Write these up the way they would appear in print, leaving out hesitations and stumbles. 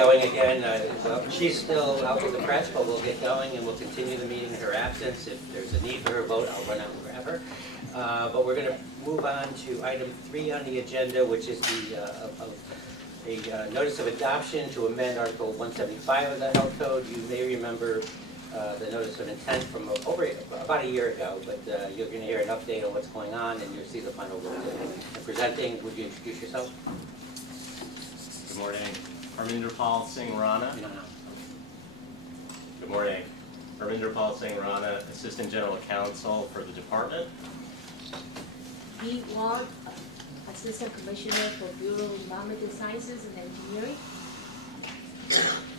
Going again, she's still out with the press, but we'll get going and we'll continue the meeting in her absence. If there's a need for her vote, I'll run out and grab her. But we're going to move on to item 3 on the agenda, which is a notice of adoption to amend Article 175 of the Health Code. You may remember the notice of intent from about a year ago, but you're going to hear an update on what's going on and you'll see the final rules. And presenting, would you introduce yourself? Good morning. Harminder Pal Singh Rana. No. Good morning. Harminder Pal Singh Rana, Assistant General Counsel for the Department. Pete Ward, Assistant Commissioner for Bureau of Environmental Sciences and Engineering.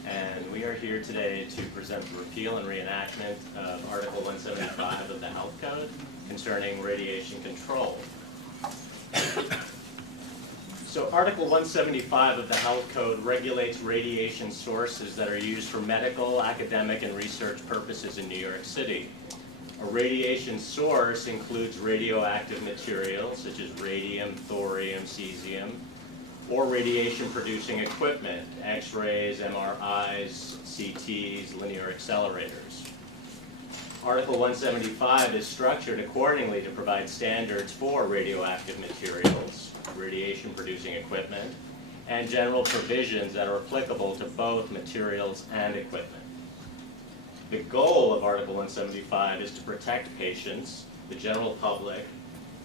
And we are here today to present the repeal and reenactment of Article 175 of the Health Code concerning radiation control. So Article 175 of the Health Code regulates radiation sources that are used for medical, academic, and research purposes in New York City. A radiation source includes radioactive materials such as radium, thorium, cesium, or radiation-producing equipment, X-rays, MRIs, CTs, linear accelerators. Article 175 is structured accordingly to provide standards for radioactive materials, radiation-producing equipment, and general provisions that are applicable to both materials and equipment. The goal of Article 175 is to protect patients, the general public,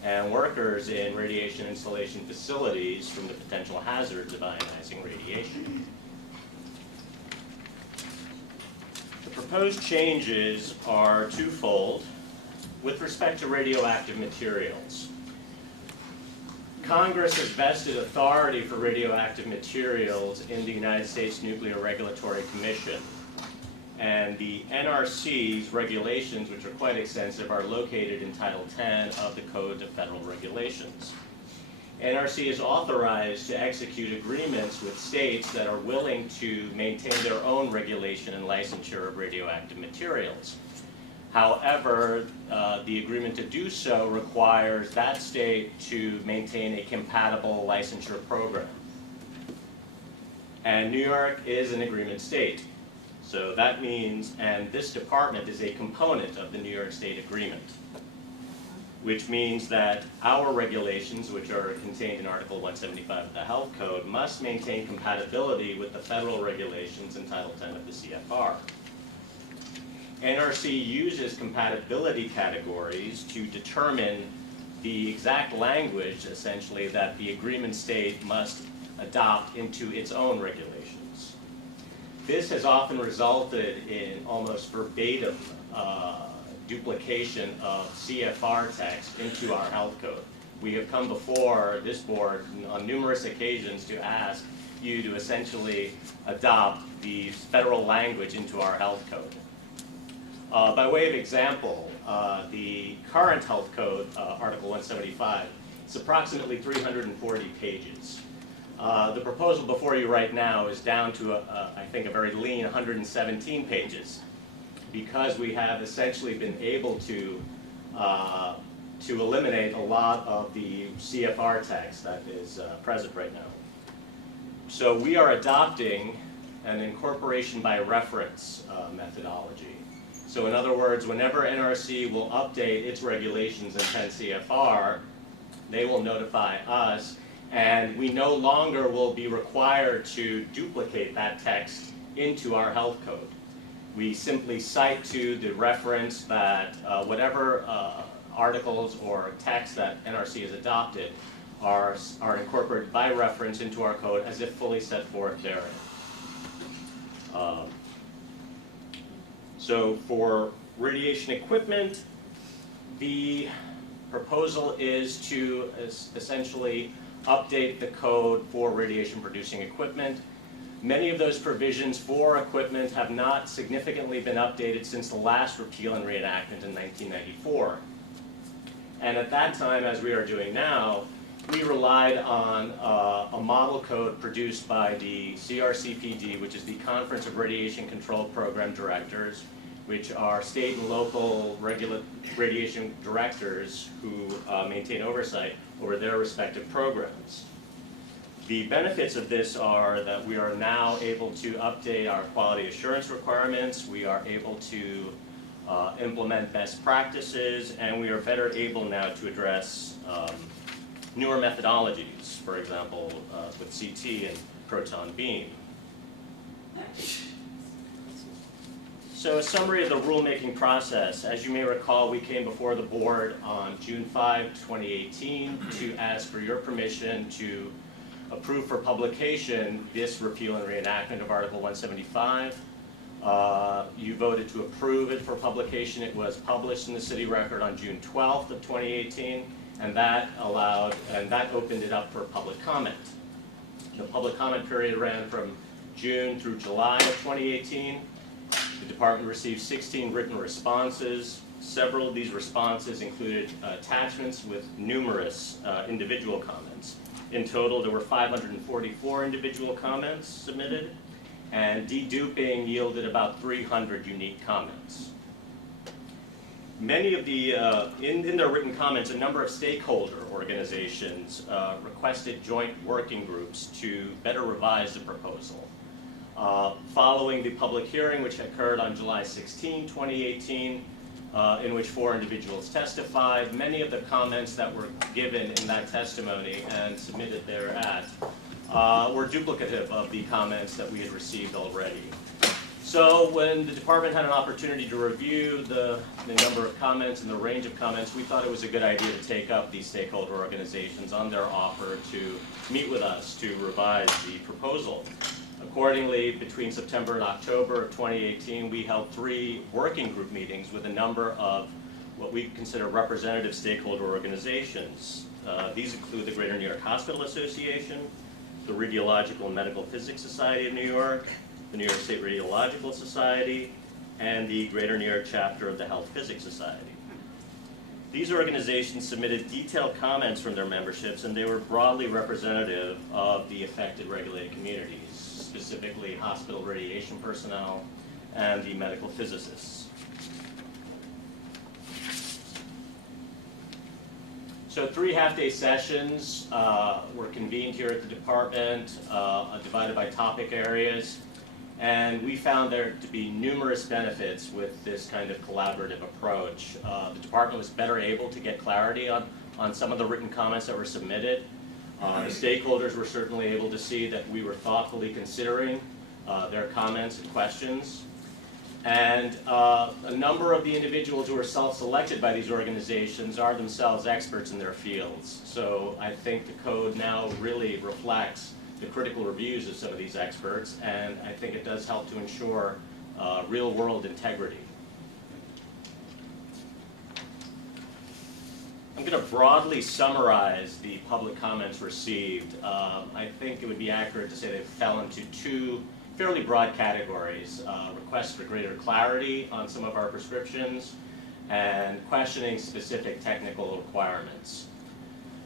and workers in radiation installation facilities from the potential hazards of ionizing radiation. The proposed changes are twofold. With respect to radioactive materials, Congress has vested authority for radioactive materials in the United States Nuclear Regulatory Commission. And the NRC's regulations, which are quite extensive, are located in Title 10 of the Code of Federal Regulations. NRC is authorized to execute agreements with states that are willing to maintain their own regulation and licensure of radioactive materials. However, the agreement to do so requires that state to maintain a compatible licensure program. And New York is an agreement state. So that means, and this department is a component of the New York State agreement, which means that our regulations, which are contained in Article 175 of the Health Code, must maintain compatibility with the federal regulations in Title 10 of the CFR. NRC uses compatibility categories to determine the exact language, essentially, that the agreement state must adopt into its own regulations. This has often resulted in almost verbatim duplication of CFR text into our health code. We have come before this board on numerous occasions to ask you to essentially adopt the federal language into our health code. By way of example, the current health code, Article 175, is approximately 340 pages. The proposal before you right now is down to, I think, a very lean 117 pages, because we have essentially been able to eliminate a lot of the CFR text that is present right now. So we are adopting an incorporation by reference methodology. So in other words, whenever NRC will update its regulations in 10 CFR, they will notify us, and we no longer will be required to duplicate that text into our health code. We simply cite to the reference that whatever articles or text that NRC has adopted are incorporated by reference into our code as if fully set forth therein. So for radiation equipment, the proposal is to essentially update the code for radiation producing equipment. Many of those provisions for equipment have not significantly been updated since the last repeal and reenactment in 1994. And at that time, as we are doing now, we relied on a model code produced by the CRCPD, which is the Conference of Radiation Control Program Directors, which are state and local radiation directors who maintain oversight over their respective programs. The benefits of this are that we are now able to update our quality assurance requirements, we are able to implement best practices, and we are better able now to address newer methodologies, for example, with CT and proton beam. So a summary of the rulemaking process. As you may recall, we came before the board on June 5, 2018 to ask for your permission to approve for publication this repeal and reenactment of Article 175. You voted to approve it for publication. It was published in the city record on June 12th of 2018, and that opened it up for public comment. The public comment period ran from June through July of 2018. The department received 16 written responses. Several of these responses included attachments with numerous individual comments. In total, there were 544 individual comments submitted, and deduping yielded about 300 unique comments. Many of the, in their written comments, a number of stakeholder organizations requested joint working groups to better revise the proposal. Following the public hearing, which occurred on July 16, 2018, in which 4 individuals testified, many of the comments that were given in that testimony and submitted thereat were duplicative of the comments that we had received already. So when the department had an opportunity to review the number of comments and the range of comments, we thought it was a good idea to take up these stakeholder organizations on their offer to meet with us to revise the proposal. Accordingly, between September and October of 2018, we held 3 working group meetings with a number of what we consider representative stakeholder organizations. These include the Greater New York Hospital Association, the Radiological and Medical Physics Society of New York, the New York State Radiological Society, and the Greater New York Chapter of the Health Physics Society. These organizations submitted detailed comments from their memberships, and they were broadly representative of the affected regulated communities, specifically hospital radiation personnel and the medical physicists. So 3 half-day sessions were convened here at the department, divided by topic areas, and we found there to be numerous benefits with this kind of collaborative approach. The department was better able to get clarity on some of the written comments that were submitted. The stakeholders were certainly able to see that we were thoughtfully considering their comments and questions. And a number of the individuals who were self-selected by these organizations are themselves experts in their fields. So I think the code now really reflects the critical reviews of some of these experts, and I think it does help to ensure real-world integrity. I'm going to broadly summarize the public comments received. I think it would be accurate to say they fell into 2 fairly broad categories: requests for greater clarity on some of our prescriptions and questioning specific technical requirements.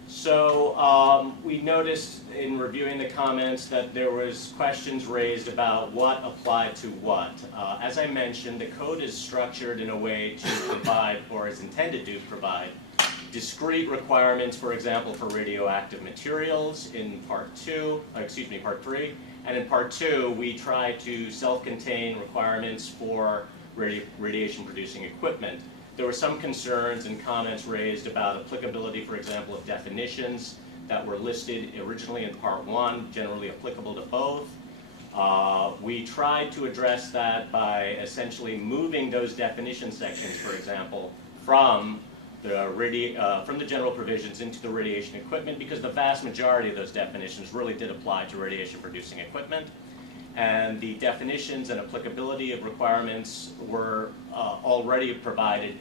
So we noticed in reviewing the comments that there was questions raised about what applied to what. As I mentioned, the code is structured in a way to provide, or is intended to provide, discrete requirements, for example, for radioactive materials in part 3. And in part 2, we try to self-contain requirements for radiation-producing equipment. There were some concerns and comments raised about applicability, for example, of definitions that were listed originally in part 1, generally applicable to both. We tried to address that by essentially moving those definition sections, for example, from the general provisions into the radiation equipment, because the vast majority of those definitions really did apply to radiation-producing equipment. And the definitions and applicability of requirements were already provided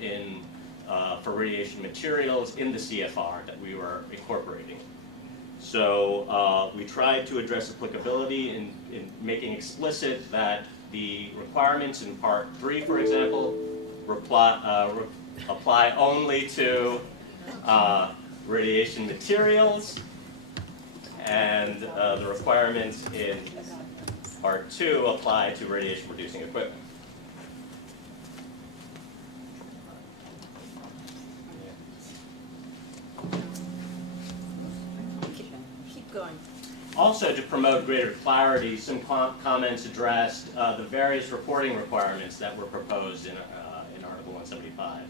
for radiation materials in the CFR that we were incorporating. So we tried to address applicability in making explicit that the requirements in Part 3, for example, apply only to radiation materials, and the requirements in Part 2 apply to radiation-producing equipment. Keep going. Also, to promote greater clarity, some comments addressed the various reporting requirements that were proposed in Article 175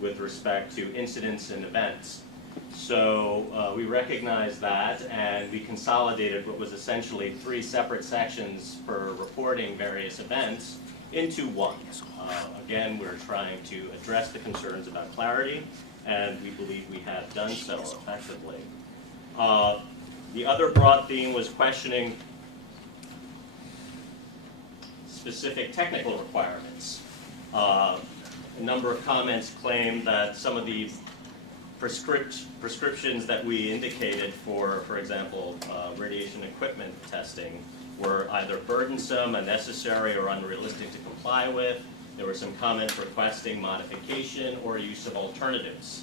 with respect to incidents and events. So we recognized that, and we consolidated what was essentially 3 separate sections for reporting various events into one. Again, we're trying to address the concerns about clarity, and we believe we have done so effectively. The other broad theme was questioning specific technical requirements. A number of comments claimed that some of the prescriptions that we indicated for example, radiation equipment testing were either burdensome, unnecessary, or unrealistic to comply with. There were some comments requesting modification or use of alternatives.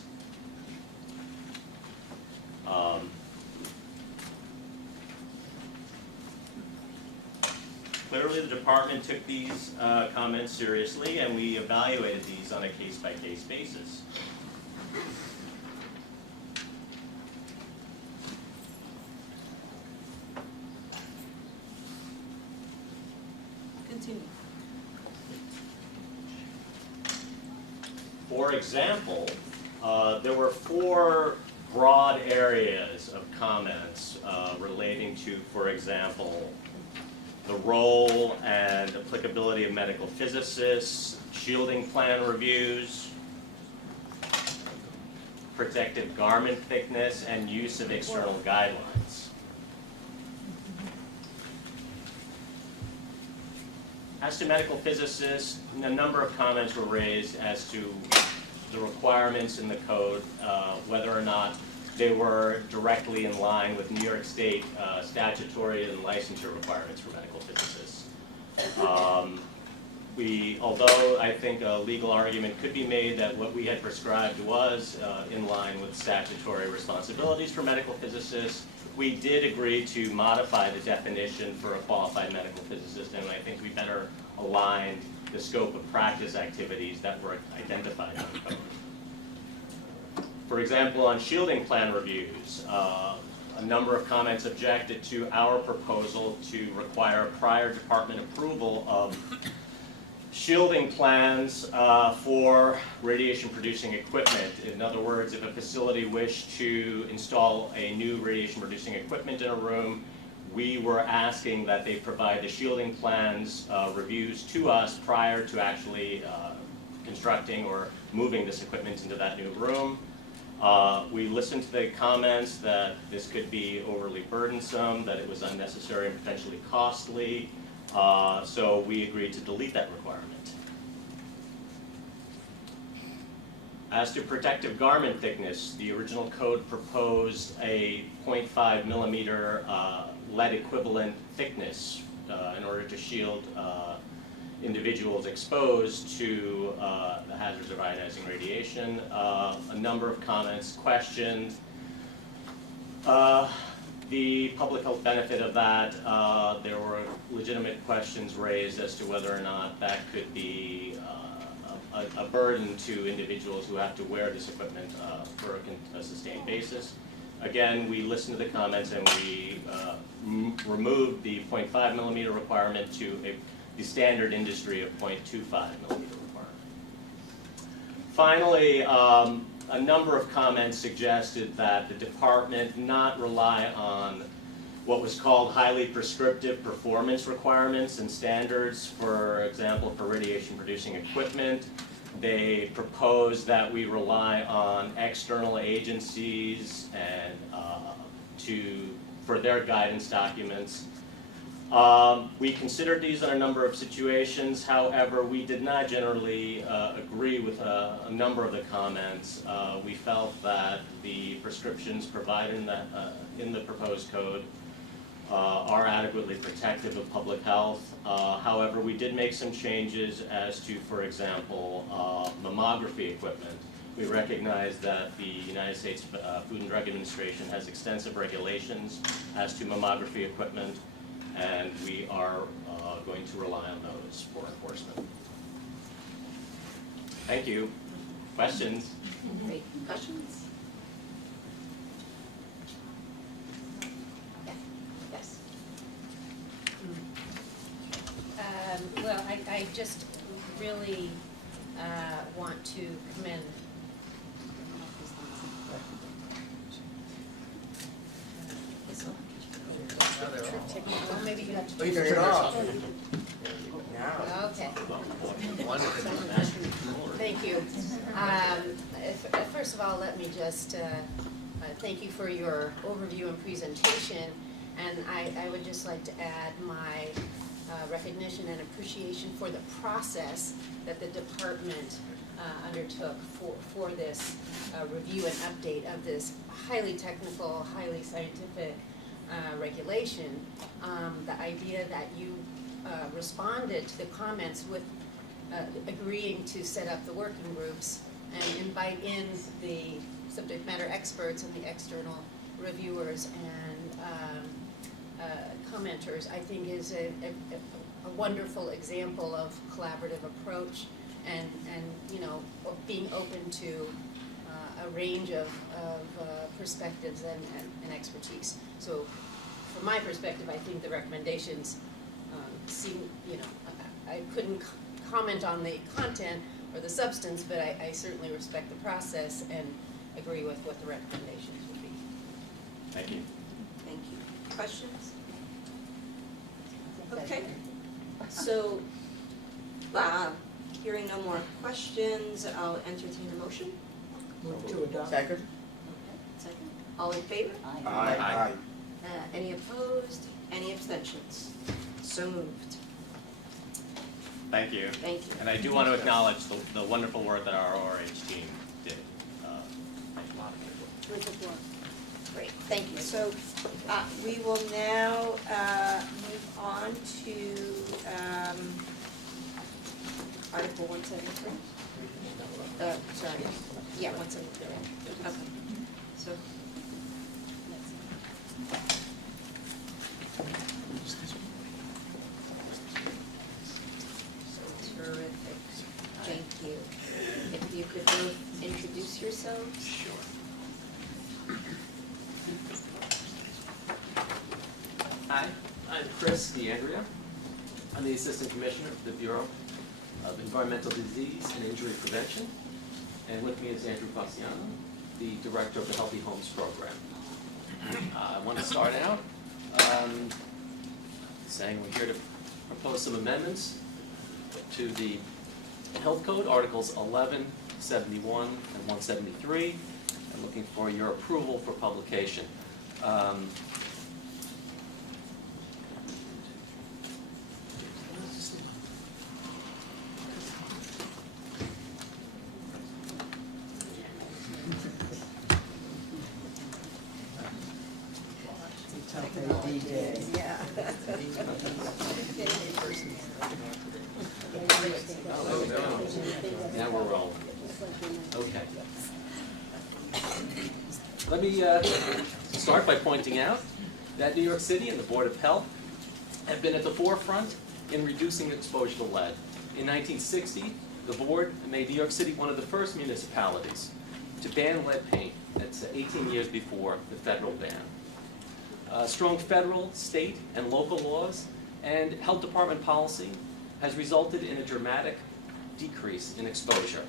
Clearly, the department took these comments seriously, and we evaluated these on a case-by-case basis. Continue. For example, there were 4 broad areas of comments relating to, for example, the role and applicability of medical physicists, shielding plan reviews, protective garment thickness, and use of external guidelines. As to medical physicists, a number of comments were raised as to the requirements in the code, whether or not they were directly in line with New York State statutory and licensure requirements for medical physicists. Although I think a legal argument could be made that what we had prescribed was in line with statutory responsibilities for medical physicists, we did agree to modify the definition for a qualified medical physicist, and I think we better aligned the scope of practice activities that were identified in the code. For example, on shielding plan reviews, a number of comments objected to our proposal to require prior department approval of shielding plans for radiation-producing equipment. In other words, if a facility wished to install a new radiation-producing equipment in a room, we were asking that they provide the shielding plans reviews to us prior to actually constructing or moving this equipment into that new room. We listened to the comments that this could be overly burdensome, that it was unnecessary and potentially costly, so we agreed to delete that requirement. As to protective garment thickness, the original code proposed a 0.5 millimeter lead equivalent thickness in order to shield individuals exposed to the hazards of ionizing radiation. A number of comments questioned the public health benefit of that. There were legitimate questions raised as to whether or not that could be a burden to individuals who have to wear this equipment for a sustained basis. Again, we listened to the comments and we removed the 0.5 millimeter requirement to the standard industry of 0.25 millimeter requirement. Finally, a number of comments suggested that the department not rely on what was called highly prescriptive performance requirements and standards, for example, for radiation-producing equipment. They proposed that we rely on external agencies and for their guidance documents. We considered these in a number of situations. However, we did not generally agree with a number of the comments. We felt that the prescriptions provided in the proposed code are adequately protective of public health. However, we did make some changes as to, for example, mammography equipment. We recognize that the United States Food and Drug Administration has extensive regulations as to mammography equipment, and we are going to rely on those for enforcement. Thank you. Questions? Great. Questions? Yes. Well, I just really want to commend this one. Well, maybe you have to Oh, you turn can turn it off. Now. Okay. Wonderful. Thank you. First of all, let me just thank you for your overview and presentation. And I would just like to add my recognition and appreciation for the process that the department undertook for this review and update of this highly technical, highly scientific regulation. The idea that you responded to the comments with agreeing to set up the working groups and invite in the subject matter experts and the external reviewers and commenters, I think is a wonderful example of collaborative approach and you know, being open to a range of perspectives and expertise. So from my perspective, I think the recommendations seem, you know, I couldn't comment on the content or the substance, but I certainly respect the process and agree with what the recommendations would be. Thank you. Thank you. Questions? Okay. So, hearing no more questions, I'll entertain a motion. Move to adopt. Second? Second. All in favor? Aye. Any opposed? Any abstentions? So moved. Thank you. Thank you. And I do want to acknowledge the wonderful work that our ORH team did. Thank you. Great, thank you. So, we will now, move on to, Article 173. Sorry, yeah, 173. Okay. So. Terrific, thank you. If you could both introduce yourselves. Sure. Hi, I'm Chris DeAndrea. I'm the Assistant Commissioner for the Bureau of Environmental Disease and Injury Prevention. And with me is Andrew Fasciano, the Director of the Healthy Homes Program. I want to start out saying we're here to propose some amendments to the Health Code, Articles 11, 71, and 173. I'm looking for your approval for publication. Yeah. Oh, no. Now we're rolling. Okay. Let me start by pointing out that New York City and the Board of Health have been at the forefront in reducing exposure to lead. In 1960, the board made New York City one of the first municipalities to ban lead paint. That's 18 years before the federal ban. Strong federal, state, and local laws and health department policy has resulted in a dramatic decrease in exposure.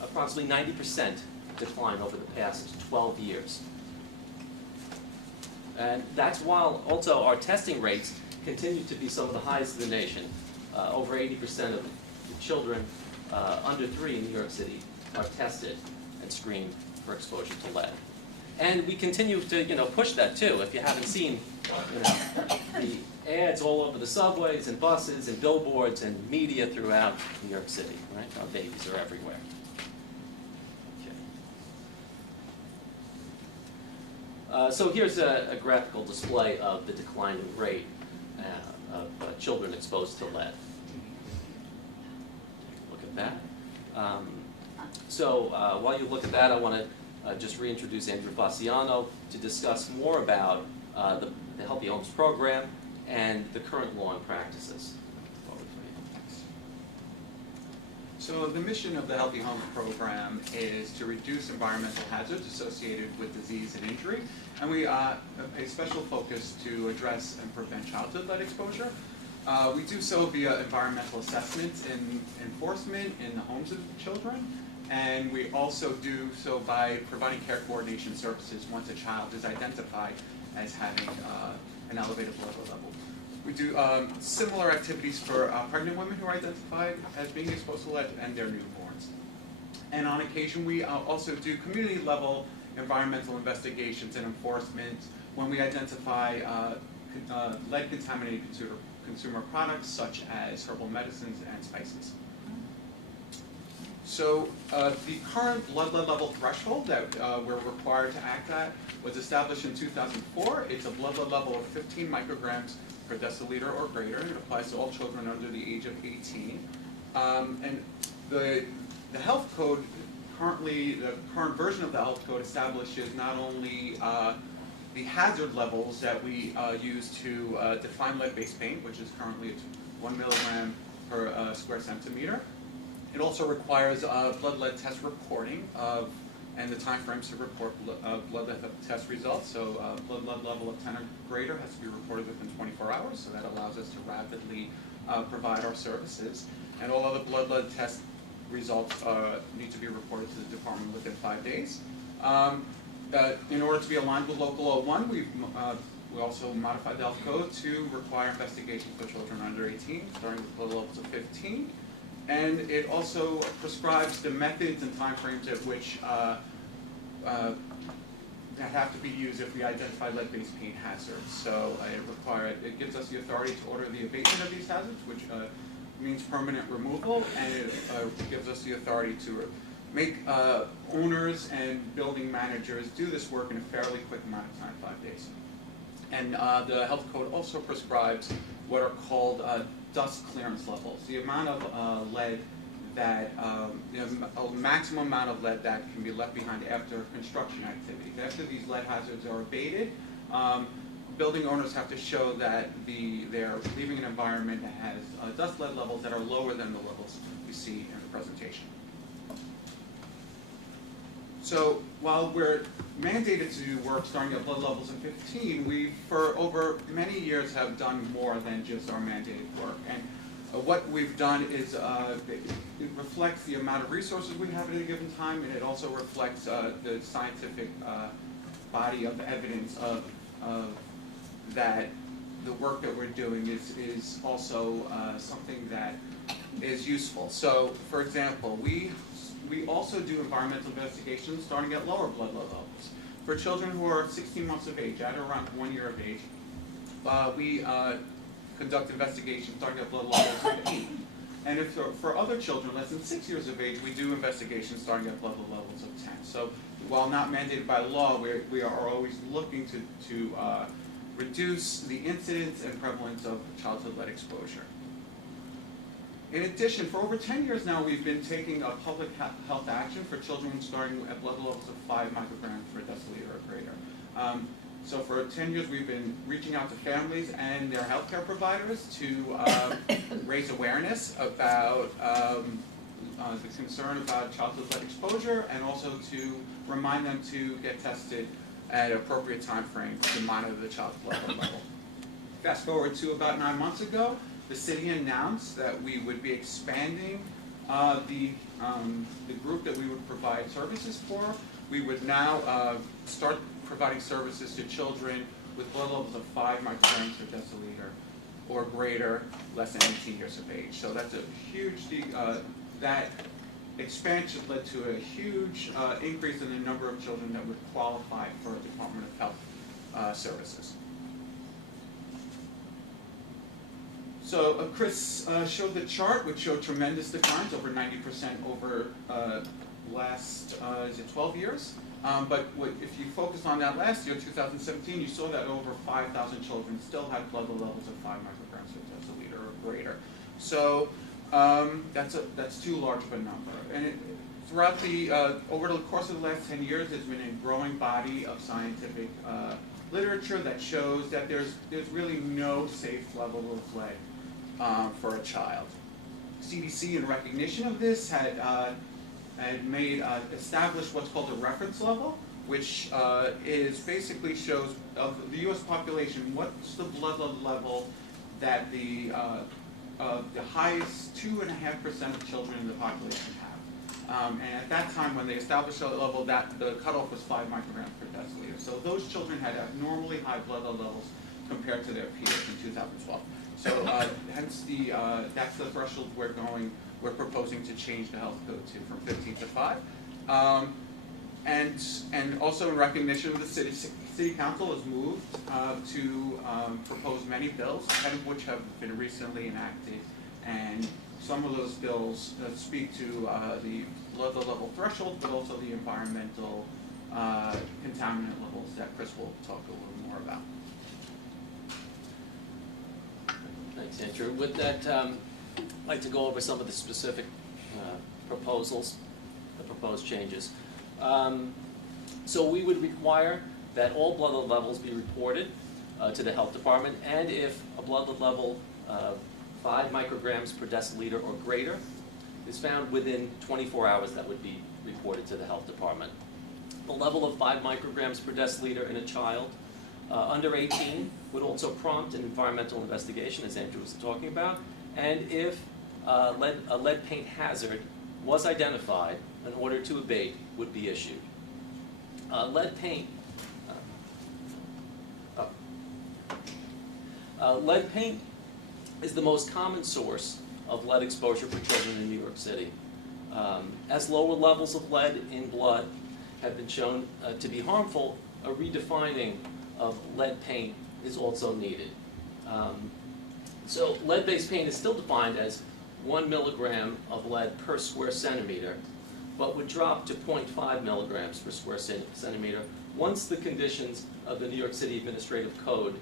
Approximately 90% decline over the past 12 years. And that's while also our testing rates continue to be some of the highest in the nation. Over 80% of the children under 3 in New York City are tested and screened for exposure to lead. And we continue to, push that too. If you haven't seen, the ads all over the subways and buses and billboards and media throughout New York City, right? Our babies are everywhere. Okay. So here's a graphical display of the declining rate of children exposed to lead. Look at that. So while you look at that, I want to just reintroduce Andrew Fasciano to discuss more about the Healthy Homes Program and the current law and practices. So the mission of the Healthy Homes Program is to reduce environmental hazards associated with disease and injury, and we pay special focus to address and prevent childhood lead exposure. We do so via environmental assessments and enforcement in the homes of children, and we also do so by providing care coordination services once a child is identified as having an elevated blood lead level. We do similar activities for pregnant women who are identified as being exposed to lead and their newborns. And on occasion, we also do community-level environmental investigations and enforcement when we identify lead-contaminated consumer products such as herbal medicines and spices. So the current blood lead level threshold that we're required to act at was established in 2004. It's a blood lead level of 15 micrograms per deciliter or greater. It applies to all children under the age of 18. And the health code currently, the current version of the health code establishes not only the hazard levels that we use to define lead-based paint, which is currently at 1 milligram per square centimeter. It also requires blood lead test reporting and the timeframes to report blood lead test results. So blood lead level of 10 or greater has to be reported within 24 hours, so that allows us to rapidly provide our services. And all other blood lead test results need to be reported to the department within 5 days. In order to be aligned with Local 01, we also modified the health code to require investigations for children under 18, starting with blood levels of 15. And it also prescribes the methods and timeframes at which that have to be used if we identify lead-based paint hazards. So it gives us the authority to order the abatement of these hazards, which means permanent removal, and it gives us the authority to make owners and building managers do this work in a fairly quick amount of time, 5 days. And the health code also prescribes what are called dust clearance levels, the amount of lead that, a maximum amount of lead that can be left behind after construction activities. After these lead hazards are abated, building owners have to show that they're leaving an environment that has dust lead levels that are lower than the levels you see in the presentation. So while we're mandated to do work starting at blood levels of 15, we, for over many years, have done more than just our mandated work. And what we've done is it reflects the amount of resources we have at a given time, and it also reflects the scientific body of evidence of that the work that we're doing is also something that is useful. So, for example, we also do environmental investigations starting at lower blood lead levels. For children who are 16 months of age, at around 1 year of age, we conduct investigations starting at blood levels of 8. And if for other children less than 6 years of age, we do investigations starting at blood levels of 10. So while not mandated by law, we are always looking to reduce the incidence and prevalence of childhood lead exposure. In addition, for over 10 years now, we've been taking a public health action for children starting at blood levels of 5 micrograms per deciliter or greater. So for 10 years, we've been reaching out to families and their healthcare providers to raise awareness about the concern about childhood lead exposure, and also to remind them to get tested at appropriate time frames to monitor the child's blood level. Fast forward to about 9 months ago, the city announced that we would be expanding the group that we would provide services for. We would now start providing services to children with blood levels of 5 micrograms per deciliter or greater, less than 18 years of age. So that's a huge, that expansion led to a huge increase in the number of children that would qualify for Department of Health services. So Chris showed the chart, which showed tremendous declines, over 90% over last, 12 years? But if you focus on that last year, 2017, you saw that over 5,000 children still had blood levels of 5 micrograms per deciliter or greater. So that's too large of a number. And throughout over the course of the last 10 years, there's been a growing body of scientific literature that shows that there's really no safe level of lead for a child. CDC, in recognition of this, had established what's called a reference level, which is basically shows of the U.S. population what's the blood lead level that the highest 2.5% of children in the population have. And at that time, when they established that level, the cutoff was 5 micrograms per deciliter. So those children had abnormally high blood lead levels compared to their peers in 2012. So hence that's the threshold we're proposing to change the health code to from 15 to 5. And also in recognition of the City Council has moved to propose many bills, 10 of which have been recently enacted, and some of those bills speak to the blood level threshold, but also the environmental contaminant levels that Chris will talk a little more about. Thanks, Andrew. With that, I'd like to go over some of the specific proposals, the proposed changes. So we would require that all blood lead levels be reported to the health department, and if a blood lead level 5 micrograms per deciliter or greater is found within 24 hours, that would be reported to the health department. The level of 5 micrograms per deciliter in a child under 18 would also prompt an environmental investigation, as Andrew was talking about, and if a lead paint hazard was identified, an order to abate would be issued. Lead paint is the most common source of lead exposure for children in New York City. As lower levels of lead in blood have been shown to be harmful, a redefining of lead paint is also needed. So lead-based paint is still defined as 1 milligram of lead per square centimeter, but would drop to 0.5 milligrams per square centimeter once the conditions of the New York City Administrative Code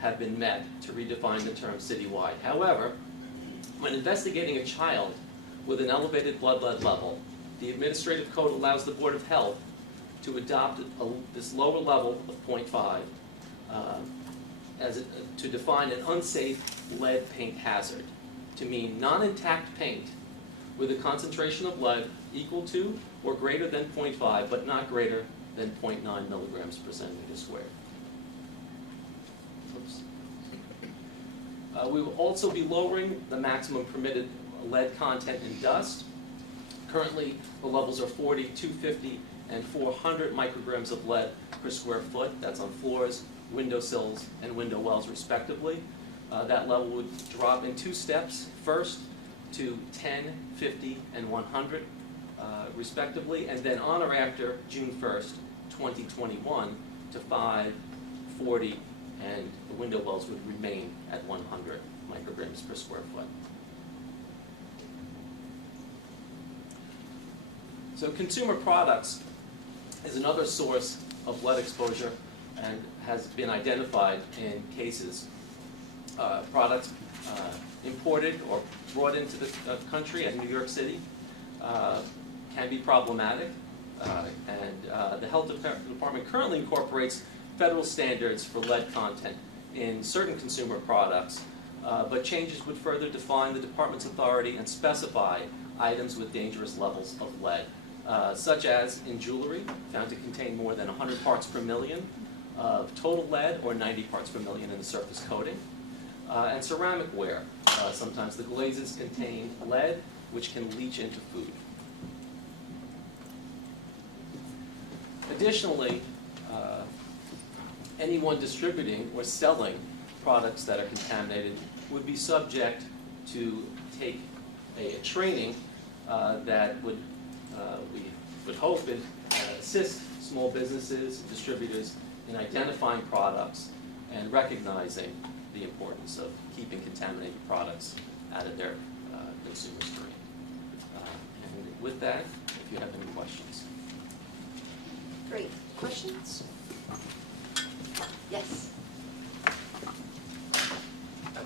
have been met to redefine the term citywide. However, when investigating a child with an elevated blood lead level, the Administrative Code allows the Board of Health to adopt this lower level of 0.5 to define an unsafe lead paint hazard, to mean non-intact paint with a concentration of lead equal to or greater than 0.5, but not greater than 0.9 milligrams per centimeter squared. Oops. We will also be lowering the maximum permitted lead content in dust. Currently, the levels are 40, 250, and 400 micrograms of lead per square foot. That's on floors, windowsills, and window wells, respectively. That level would drop in 2 steps. First, to 10, 50, and 100, respectively, and then on or after June 1st, 2021, to 5, 40, and the window wells would remain at 100 micrograms per square foot. So consumer products is another source of lead exposure and has been identified in cases. Products imported or brought into the country and New York City can be problematic, and the Health Department currently incorporates federal standards for lead content in certain consumer products, but changes would further define the department's authority and specify items with dangerous levels of lead, such as in jewelry, found to contain more than 100 parts per million of total lead or 90 parts per million in the surface coating, and ceramic ware. Sometimes the glazes contain lead, which can leach into food. Additionally, anyone distributing or selling products that are contaminated would be subject to take a training that would, we would hope, assist small businesses and distributors in identifying products and recognizing the importance of keeping contaminated products out of their consumer stream. And with that, if you have any questions. Great. Questions? Yes.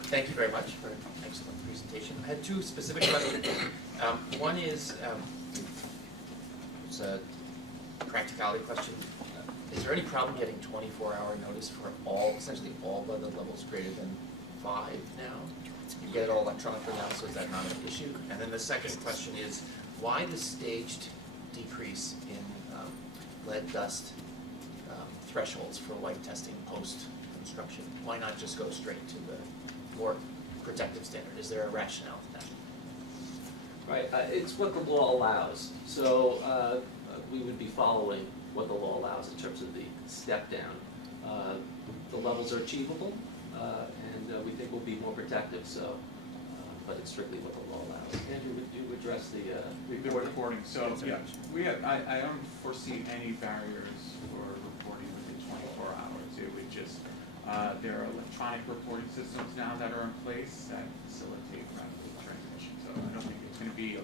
Thank you very much for an excellent presentation. I had 2 specific questions. One is, it's a practicality question. Is there any problem getting 24-hour notice for essentially all blood lead levels greater than 5 now? You get it all electronically now, so is that not an issue? And then the second question is, why the staged decrease in lead dust thresholds for white testing post-construction? Why not just go straight to the more protective standard? Is there a rationale to that? Right, it's what the law allows. So we would be following what the law allows in terms of the step down. The levels are achievable, and we think will be more protective, so, but it's strictly what the law allows. Andrew, would you address the The reporting, so, yeah, I don't foresee any barriers for reporting within 24 hours. It would just, there are electronic reporting systems now that are in place that facilitate rapid transmission. So I don't think it's gonna be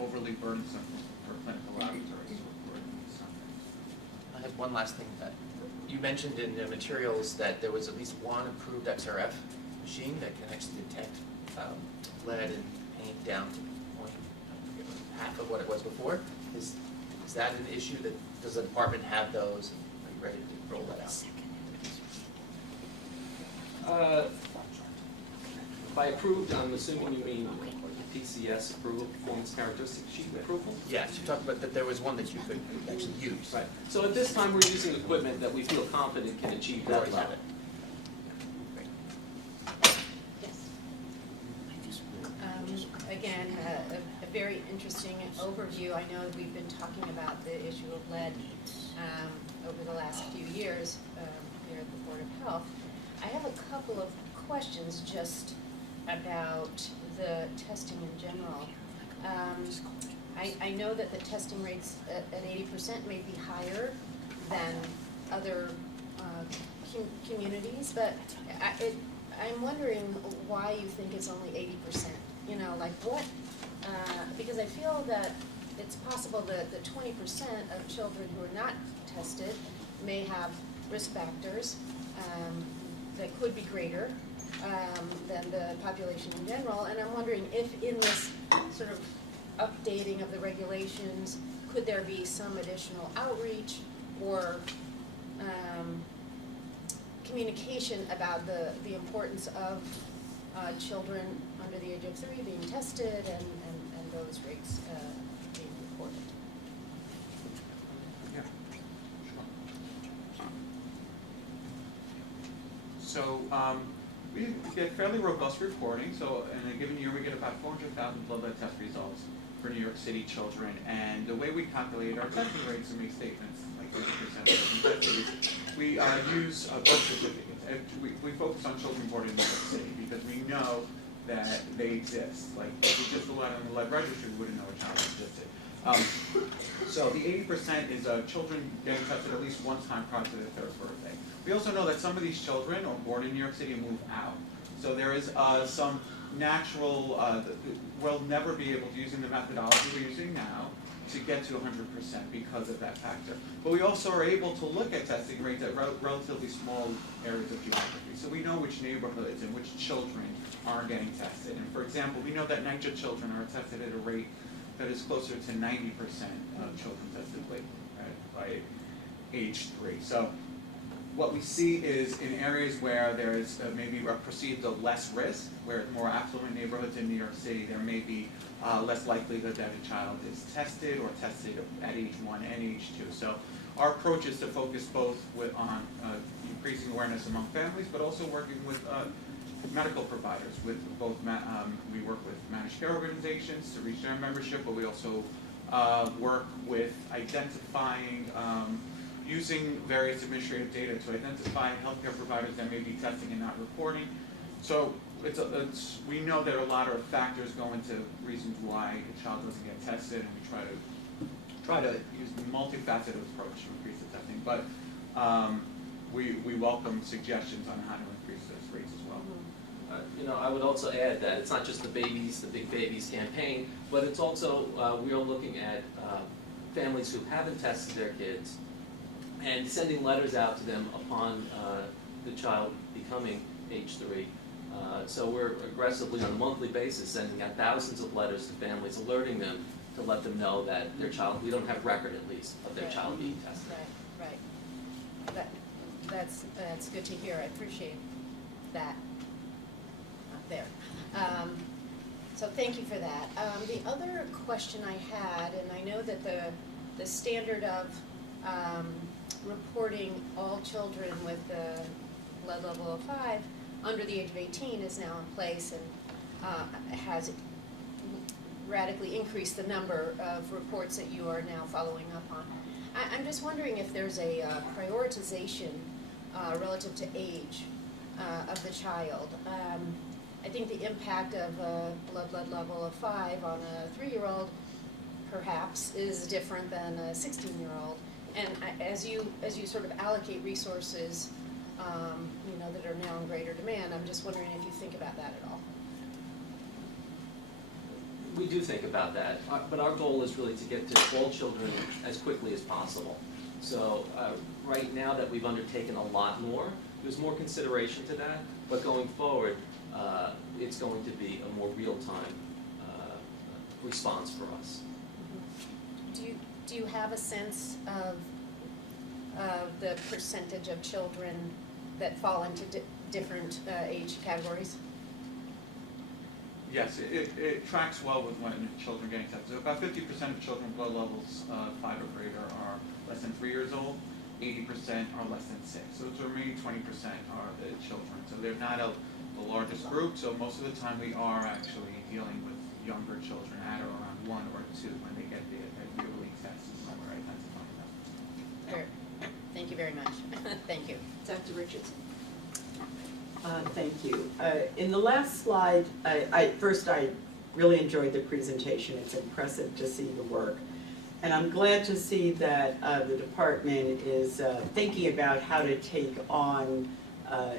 overly burdensome for clinical laboratories to report something. I have one last thing that, you mentioned in the materials that there was at least one approved XRF machine that can actually detect lead and paint down to point, I forget, half of what it was before. Is that an issue? That does the department have those? Are you ready to roll that out? By approved, I'm assuming you mean PCS approval, performance characteristic sheet approval? Yes, you talked about that there was one that you could actually use. Right. So at this time, we're using equipment that we feel confident can achieve You that already have level. it. Yes. Again, a very interesting overview. I know we've been talking about the issue of lead over the last few years here at the Board of Health. I have a couple of questions just about the testing in general. I know that the testing rates at 80% may be higher than other communities, but I'm wondering why you think it's only 80%. You know, like what, because I feel that it's possible that the 20% of children who are not tested may have risk factors that could be greater than the population in general, and I'm wondering if in this sort of updating of the regulations, could there be some additional outreach or communication about the importance of children under the age of 3 being tested and those rates being reported? Yeah, sure. So, we get fairly robust reporting. So in a given year, we get about 400,000 blood lead test results for New York City children. And the way we calculate our testing rates and make statements, like 50% we use birth certificates. We focus on children born in New York City because we know that they exist. Like, if we just relied on the lead registry, we wouldn't know a child existed. So the 80% is children getting tested at least one time prior to their 3rd birthday. We also know that some of these children are born in New York City and move out. So there is some natural, we'll never be able to, using the methodology we're using now, to get to 100% because of that factor. But we also are able to look at testing rates at relatively small areas of geography. So we know which neighborhoods and which children are getting tested. And for example, we know that NYCHealth children are tested at a rate that is closer to 90% of children tested late, right, by age 3. So what we see is in areas where there is maybe perceived a less risk, where more affluent neighborhoods in New York City, there may be less likelihood that a child is tested or tested at age 1 and age 2. So our approach is to focus both on increasing awareness among families, but also working with medical providers. With both, we work with managed care organizations to reach their membership, but we also work with identifying, using various administrative data to identify healthcare providers that may be testing and not reporting. So we know there are a lot of factors go into reasons why a child doesn't get tested, and we try to use the multifaceted approach to increase the testing. But we welcome suggestions on how to increase those rates as well. You know, I would also add that it's not just the babies, the Big Babies campaign, but it's also, we are looking at families who haven't tested their kids and sending letters out to them upon the child becoming age 3. So we're aggressively on a monthly basis sending out thousands of letters to families, alerting them to let them know that their child, we don't have record at least of their child being tested. Right. That's good to hear. I appreciate that. There. So thank you for that. The other question I had, and I know that the standard of reporting all children with the blood level of 5 under the age of 18 is now in place and has radically increased the number of reports that you are now following up on. I'm just wondering if there's a prioritization relative to age of the child. I think the impact of a blood level of 5 on a 3-year-old perhaps is different than a 16-year-old. And as you sort of allocate resources, that are now in greater demand, I'm just wondering if you think about that at all. We do think about that, but our goal is really to get to all children as quickly as possible. So right now that we've undertaken a lot more, there's more consideration to that, but going forward, it's going to be a more real-time response for us. Do you have a sense of the percentage of children that fall into different age categories? Yes, it tracks well with when children getting tested. So about 50% of children blood levels 5 or greater are less than 3 years old, 80% are less than 6. So the remaining 20% are the children. So they're not the largest group, so most of the time we are actually dealing with younger children at or around 1 or 2 when they get the yearly tests when we're identifying them. Sure. Thank you very much. Thank you. Dr. Richardson. Thank you. In the last slide, I really enjoyed the presentation. It's impressive to see the work. And I'm glad to see that the department is thinking about how to take on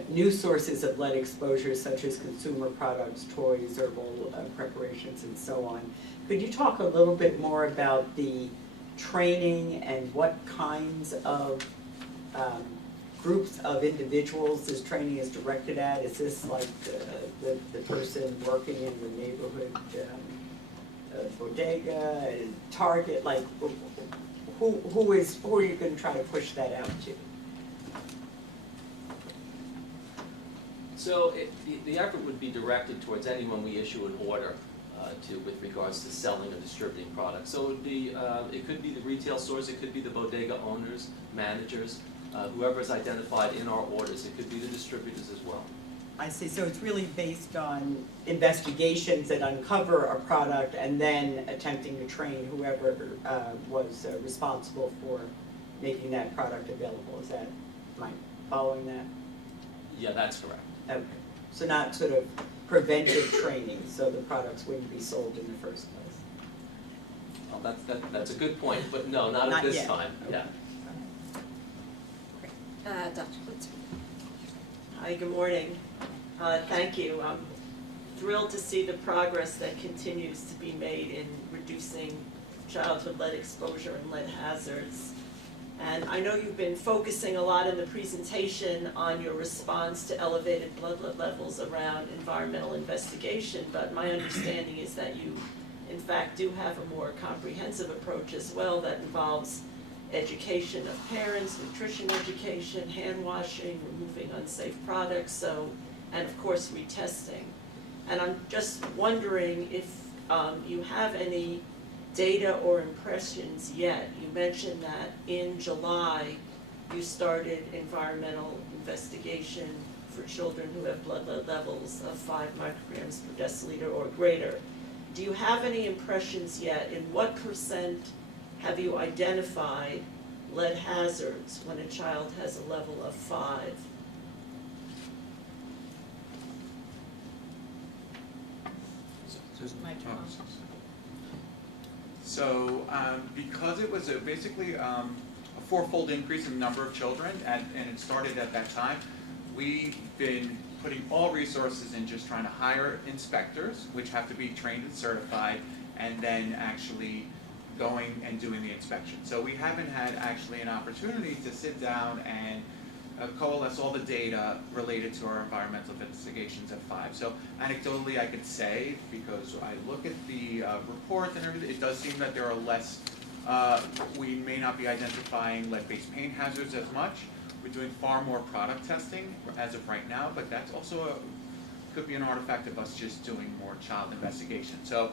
new sources of lead exposure, such as consumer products, toys, herbal preparations, and so on. Could you talk a little bit more about the training and what kinds of groups of individuals this training is directed at? Is this like the person working in the neighborhood bodega, Target? Like, who are you going to try to push that out to? So the effort would be directed towards anyone we issue an order to with regards to selling or distributing products. So it could be the retail stores, it could be the bodega owners, managers, whoever is identified in our orders. It could be the distributors as well. I see. So it's really based on investigations that uncover a product and then attempting to train whoever was responsible for making that product available. Is that, am I following that? Yeah, that's correct. Okay. So not sort of preventive training, so the products wouldn't be sold in the first place. Well, that's a good point, but no, not at Not this yet. time. Okay. Yeah. Dr. Blitzer. Hi, good morning. Thank you. I'm thrilled to see the progress that continues to be made in reducing childhood lead exposure and lead hazards. And I know you've been focusing a lot in the presentation on your response to elevated blood lead levels around environmental investigation, but my understanding is that you, in fact, do have a more comprehensive approach as well that involves education of parents, nutrition education, hand washing, removing unsafe products, and of course retesting. And I'm just wondering if you have any data or impressions yet. You mentioned that in July you started environmental investigation for children who have blood lead levels of 5 micrograms per deciliter or greater. Do you have any impressions yet? In what percent have you identified lead hazards when a child has a level of 5? So because it was basically a fourfold increase in the number of children, and it started at that time, we've been putting all resources in just trying to hire inspectors, which have to be trained and certified, and then actually going and doing the inspection. So we haven't had actually an opportunity to sit down and coalesce all the data related to our environmental investigations at 5. So anecdotally I could say, because I look at the report and everything, it does seem that there are less, we may not be identifying lead-based paint hazards as much. We're doing far more product testing as of right now, but that's also could be an artifact of us just doing more child investigation. So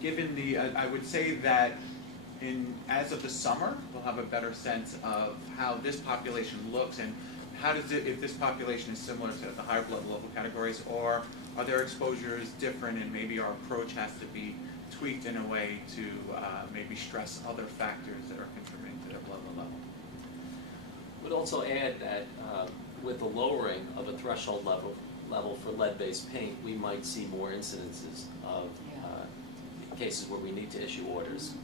given the, I would say that as of the summer, we'll have a better sense of how this population looks and how does it, if this population is similar to the higher blood level categories, or are their exposures different and maybe our approach has to be tweaked in a way to maybe stress other factors that are contributing to their blood level? Would also add that with the lowering of a threshold level for lead-based paint, we might see more incidences of cases where we need to issue orders.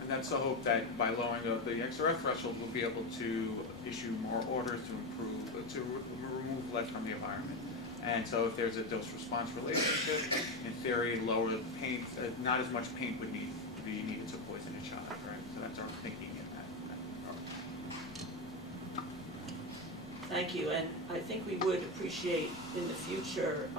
And that's the hope that by lowering of the XRF threshold, we'll be able to issue more orders to improve, to remove lead from the environment. And so if there's a dose-response relationship, in theory, lower paint, not as much paint would be needed to poison a child, right? So that's our thinking in that. Thank you, and I think we would appreciate in the future,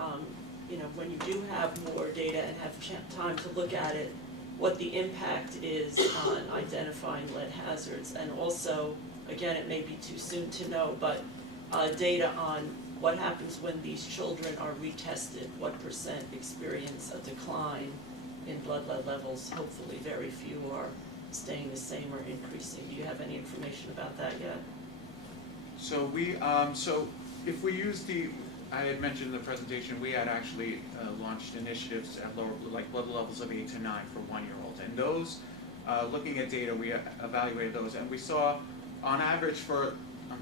when you do have more data and have time to look at it, what the impact is on identifying lead hazards, and also, again, it may be too soon to know, but data on what happens when these children are retested, what percent experience a decline in blood lead levels. Hopefully very few are staying the same or increasing. Do you have any information about that yet? So so if we use I had mentioned in the presentation, we had actually launched initiatives at lower, like blood levels of 8 to 9 for 1-year-olds. And those, looking at data, we evaluated those, and we saw on average I'll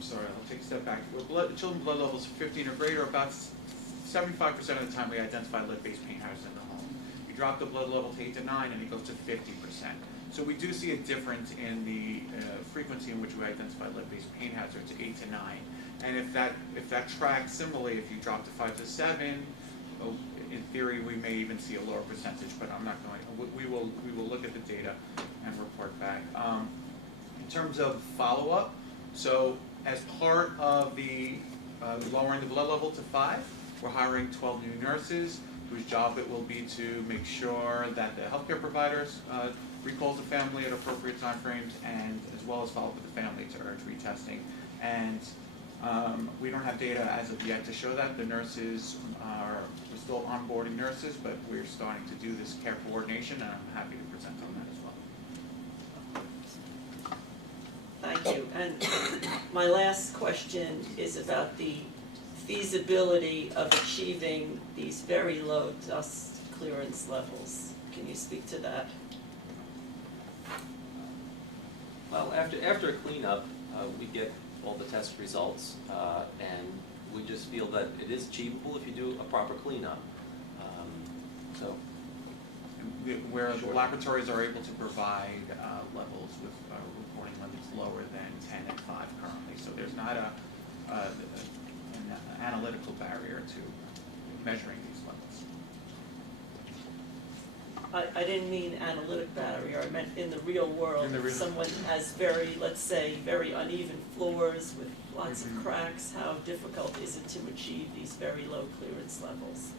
take a step back. For children's blood levels 15 or greater, about 75% of the time we identify lead-based paint hazards in the home. You drop the blood level to 8 to 9 and it goes to 50%. So we do see a difference in the frequency in which we identify lead-based paint hazards, 8 to 9. And if that tracks similarly, if you drop to 5 to 7, in theory we may even see a lower percentage. But I'm not going. We will look at the data and report back. In terms of follow-up, so as part of the lowering the blood level to 5, we're hiring 12 new nurses whose job it will be to make sure that the healthcare providers recalls the family at appropriate timeframes, and as well as follow up with the family to urge retesting. And we don't have data as of yet to show that. The nurses we're still onboarding nurses, but we're starting to do this care coordination, and I'm happy to present on that as well. Thank you. And my last question is about the feasibility of achieving these very low dust clearance levels. Can you speak to that? Well, after a cleanup, we get all the test results, and we just feel that it is achievable if you do a proper cleanup. Where the Sure. laboratories are able to provide levels with reporting limits lower than 10 and 5 currently. So there's not an analytical barrier to measuring these levels. I didn't mean analytic barrier, I meant in the real world. In the real- If someone has let's say, very uneven floors with lots of cracks, how difficult is it to achieve these very low clearance levels?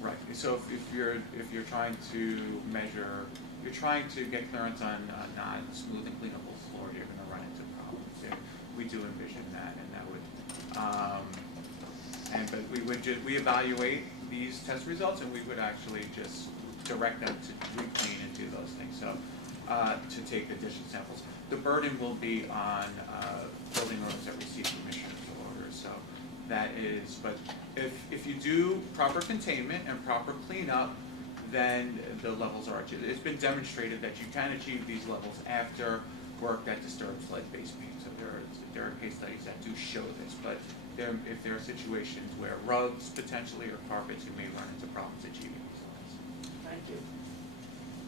Right. So if you're trying to measure, you're trying to get clearance on a non-smooth and cleanable floor, you're going to run into problems. Yeah, we do envision that, and that would. But we evaluate these test results, and we would actually just direct them to re-clean and do those things. So to take additional samples, the burden will be on building rooms that receive permission to order. So that is, but if you do proper containment and proper cleanup, then the levels are achieved. It's been demonstrated that you can achieve these levels after work that disturbs lead-based paint. So there are case studies that do show this, but if there are situations where rugs potentially or carpets, you may run into problems achieving these levels. Thank you.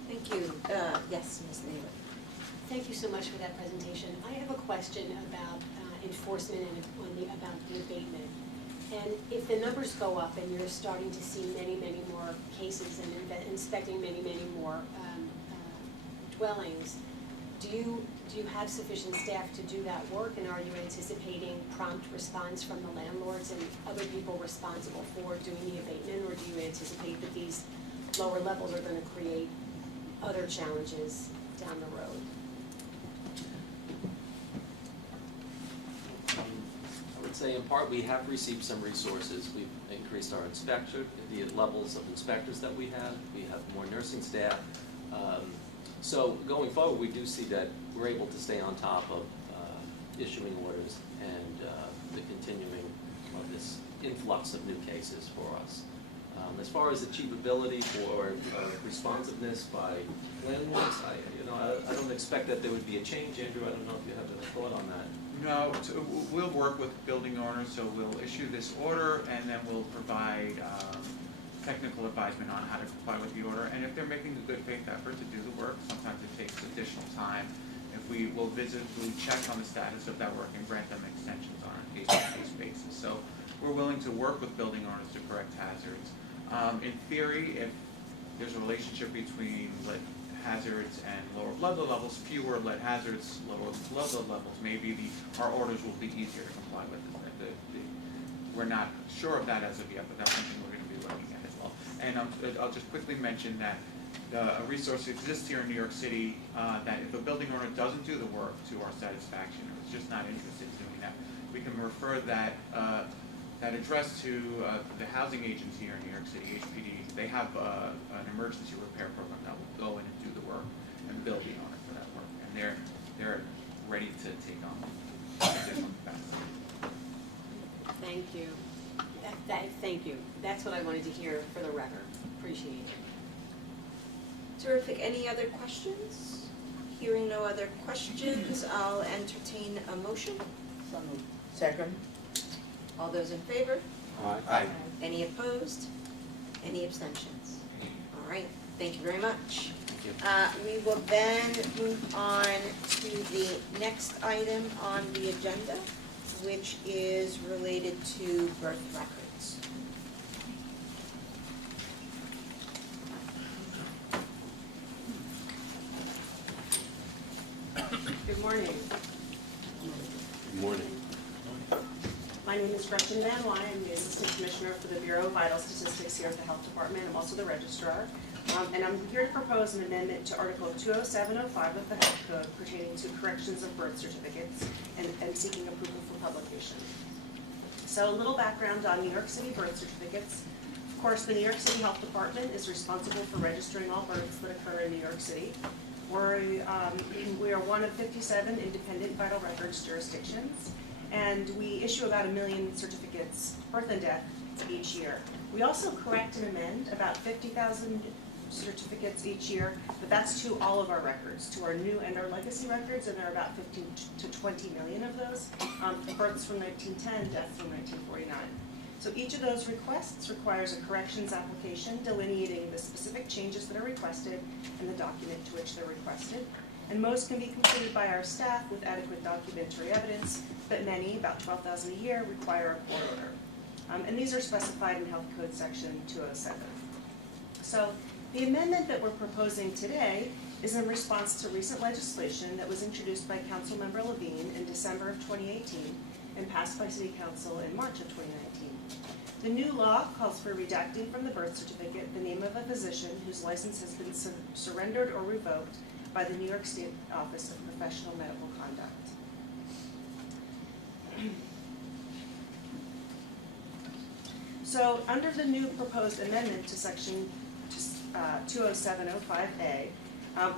Thank you. Yes, Ms. Naylor. Thank you so much for that presentation. I have a question about enforcement and about the abatement. And if the numbers go up and you're starting to see many, many more cases and inspecting many, many more dwellings, do you have sufficient staff to do that work? And are you anticipating prompt response from the landlords and other people responsible for doing the abatement? Or do you anticipate that these lower levels are going to create other challenges down the road? I would say in part we have received some resources. We've increased our the levels of inspectors that we have. We have more nursing staff. So going forward, we do see that we're able to stay on top of issuing orders and the continuing of this influx of new cases for us. As far as achievability or responsiveness by landlords, I don't expect that there would be a change. Andrew, I don't know if you have a thought on that. No, we'll work with building owners, so we'll issue this order and then we'll provide technical advisement on how to comply with the order. And if they're making a good faith effort to do the work, sometimes it takes additional time. If we will visibly check on the status of that work and grant them extensions on a case-by-case basis. So we're willing to work with building owners to correct hazards. In theory, if there's a relationship between lead hazards and lower blood levels, fewer lead hazards, lower blood levels, maybe our orders will be easier to comply with. We're not sure of that as of yet, but that's something we're going to be looking at as well. And I'll just quickly mention that a resource exists here in New York City that if a building owner doesn't do the work to our satisfaction or is just not interested in doing that, we can refer that address to the housing agents here in New York City, HPD. They have an emergency repair program that will go in and do the work and bill the owner for that work. And they're ready to take on additional capacity. Thank you. Thank you. That's what I wanted to hear for the record. Appreciate it. Terrific. Any other questions? Hearing no other questions, I'll entertain a motion. So moved. Second. All those in favor? Aye. Any opposed? Any abstentions? All right, thank you very much. We will then move on to the next item on the agenda, which is related to birth records. Good morning. Good morning. My name is Gretchen Van Wy. I'm the Assistant Commissioner for the Bureau of Vital Statistics here at the Health Department. I'm also the Registrar. And I'm here to propose an amendment to Article 20705 of the Health Code pertaining to corrections of birth certificates and seeking approval for publication. So a little background on New York City birth certificates. Of course, the New York City Health Department is responsible for registering all births that occur in New York City. We are one of 57 independent vital records jurisdictions, and we issue about 1 million certificates, birth and death, each year. We also correct and amend about 50,000 certificates each year, but that's to all of our records, to our new and our legacy records, and there are about 15 to 20 million of those, births from 1910, deaths from 1949. So each of those requests requires a corrections application delineating the specific changes that are requested and the document to which they're requested. And most can be completed by our staff with adequate documentary evidence, but many, about 12,000 a year, require a court order. And these are specified in Health Code Section 207. So the amendment that we're proposing today is in response to recent legislation that was introduced by Councilmember Levine in December of 2018 and passed by City Council in March of 2019. The new law calls for redacting from the birth certificate the name of a physician whose license has been surrendered or revoked by the New York State Office of Professional Medical Conduct. So under the new proposed amendment to Section 20705A,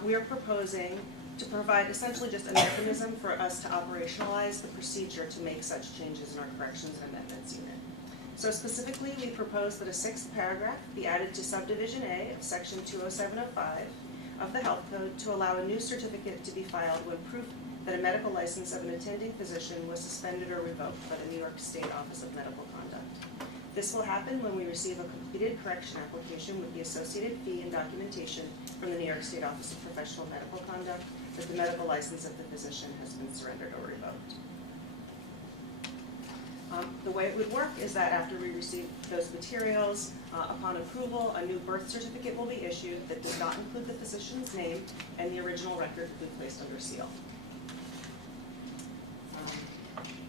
we are proposing to provide essentially just a mechanism for us to operationalize the procedure to make such changes in our corrections and amendments unit. So specifically, we propose that a 6th paragraph be added to subdivision A of Section 20705 of the Health Code to allow a new certificate to be filed when proof that a medical license of an attending physician was suspended or revoked by the New York State Office of Medical Conduct. This will happen when we receive a completed correction application with the associated fee and documentation from the New York State Office of Professional Medical Conduct that the medical license of the physician has been surrendered or revoked. The way it would work is that after we receive those materials, upon approval, a new birth certificate will be issued that does not include the physician's name, and the original record will be placed under seal.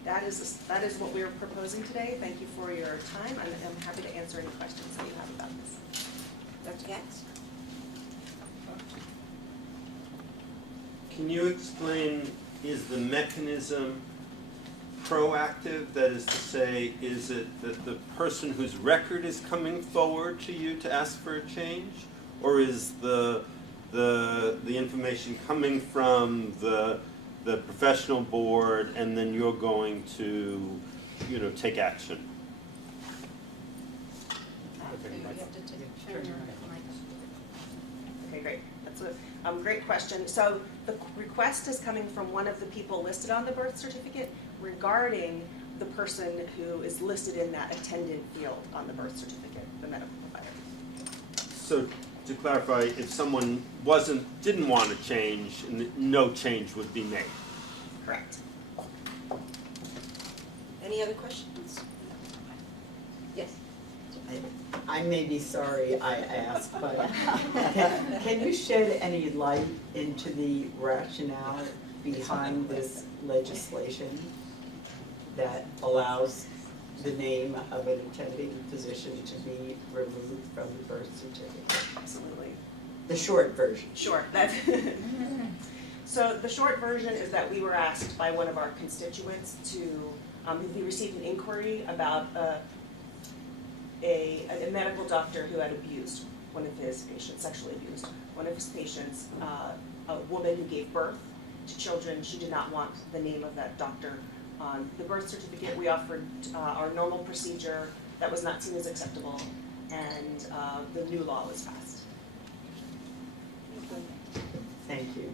That is what we are proposing today. Thank you for your time. I'm happy to answer any questions that you have about this. Dr. Katz? Can you explain, is the mechanism proactive? That is to say, is it that the person whose record is coming forward to you to ask for a change? Or is the information coming from the the professional board, and then you're going to, take action. You have to turn your mic Okay, great. That's a great question. So the request is coming from one of the people listed on the birth certificate regarding the person who is listed in that attendant field on the birth certificate, the medical provider. So to clarify, if someone didn't want to change, no change would be made. Correct. Any other questions? Yes. I may be sorry I asked, but can you shed any light into the rationale behind this legislation that allows the name of an attending physician to be removed from the birth certificate? Absolutely. The short version. Sure. So the short version is that we were asked by one of our constituents to, we received an inquiry about a medical doctor who had abused one of his patients, sexually abused one of his patients, a woman who gave birth to children. She did not want the name of that doctor on the birth certificate. We offered our normal procedure that was not seen as acceptable, and the new law was passed. Thank you.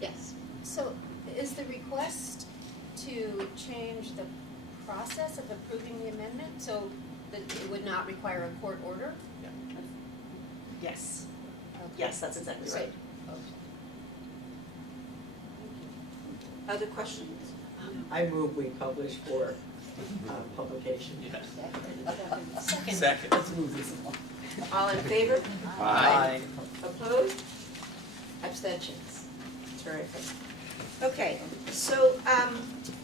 Yes. So is the request to change the process of approving the amendment so that it would not require a court order? Yes. Okay. Yes, that's exactly right. Okay. Other questions? I move we publish for publication. Second. Second. Let's move this along. All in favor? Aye. Opposed? Abstentions? Terrific. Okay, so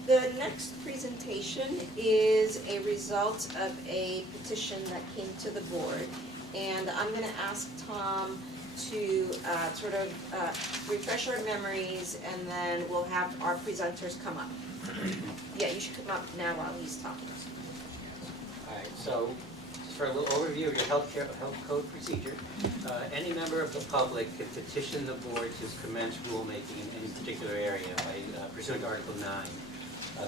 the next presentation is a result of a petition that came to the board. And I'm gonna ask Tom to sort of refresh our memories, and then we'll have our presenters come up. Yeah, you should come up now while he's talking. All right, so just for a little overview of your health code procedure, any member of the public can petition the board to commence rulemaking in any particular area by pursuant to Article 9.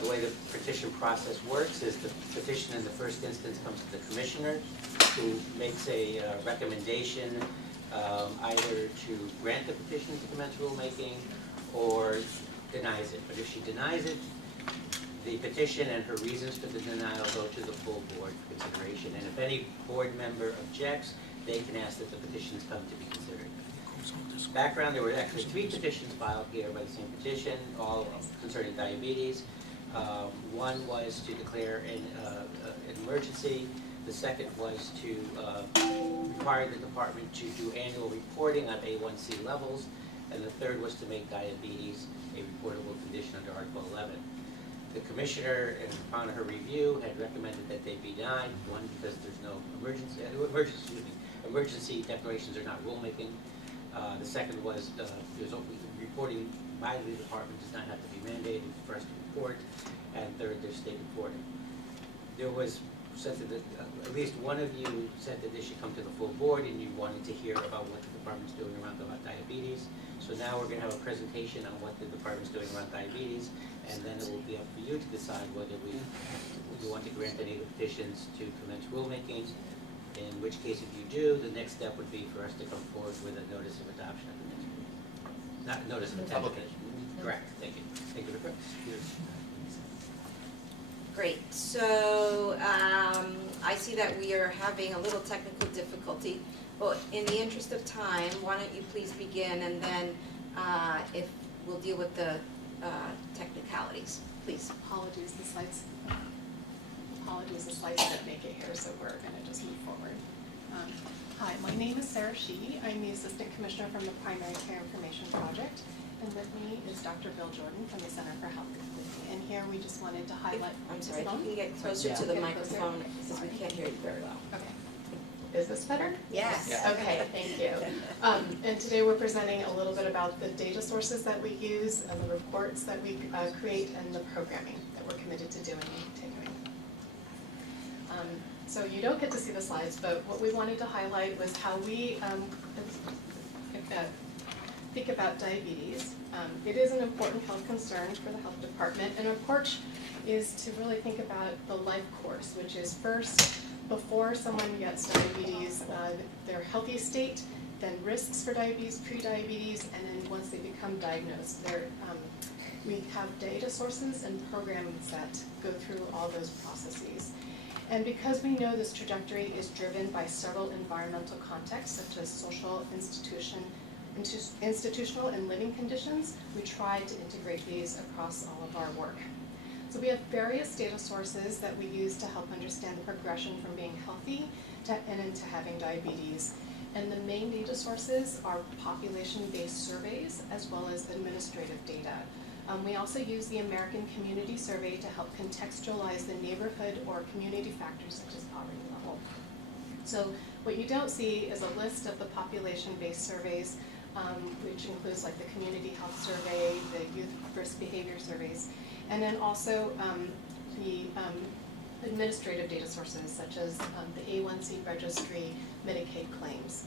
The way the petition process works is the petition in the first instance comes to the commissioner, who makes a recommendation either to grant the petition to commence rulemaking or denies it. But if she denies it, the petition and her reasons for the denial go to the full board for consideration. And if any board member objects, they can ask that the petitions come to be considered. Background, there were actually 3 petitions filed here by the same petition, all concerning diabetes. One was to declare an emergency. The second was to require the department to do annual reporting on A1C levels. And the third was to make diabetes a reportable condition under Article 11. The commissioner, upon her review, had recommended that they be denied. One, because there's no emergency declarations are not rulemaking. The second was there's reporting by the department does not have to be mandated for us to report. And third, there's state reporting. There was said that at least one of you said that this should come to the full board, and you wanted to hear about what the department's doing around diabetes. So now we're going to have a presentation on what the department's doing around diabetes, and then it will be up for you to decide whether you want to grant any of the petitions to commence rulemaking. In which case, if you do, the next step would be for us to come forward with a notice of adoption at the next meeting. Not a notice of intent. Correct. Thank you. Thank you. Great, so I see that we are having a little technical difficulty. Well, in the interest of time, why don't you please begin, and then if we'll deal with the technicalities, please. Apologies, the slides didn't make it here, so we're gonna just move forward. Hi, my name is Sarah Sheehy. I'm the Assistant Commissioner from the Primary Care Information Project. And with me is Dr. Bill Jordan from the Center for Health Equity. And here we just wanted to highlight. I'm sorry, if you can get closer to the microphone, because we can't hear you very well. Okay. Is this better? Yes. Okay, thank you. And today we're presenting a little bit about the data sources that we use and the reports that we create and the programming that we're committed to doing and continuing. So you don't get to see the slides, but what we wanted to highlight was how we think about diabetes, it is an important health concern for the health department, and our approach is to really think about the life course, which is first, before someone gets diabetes, their healthy state, then risks for diabetes, pre-diabetes, and then once they become diagnosed, we have data sources and programs that go through all those processes. And because we know this trajectory is driven by several environmental contexts, such as social, institutional, and living conditions, we try to integrate these across all of our work. So we have various data sources that we use to help understand the progression from being healthy and into having diabetes. And the main data sources are population-based surveys as well as administrative data. We also use the American Community Survey to help contextualize the neighborhood or community factors such as poverty level. So what you don't see is a list of the population-based surveys, which includes like the Community Health Survey, the Youth Risk Behavior Surveys, and then also the administrative data sources such as the A1C registry, Medicaid claims.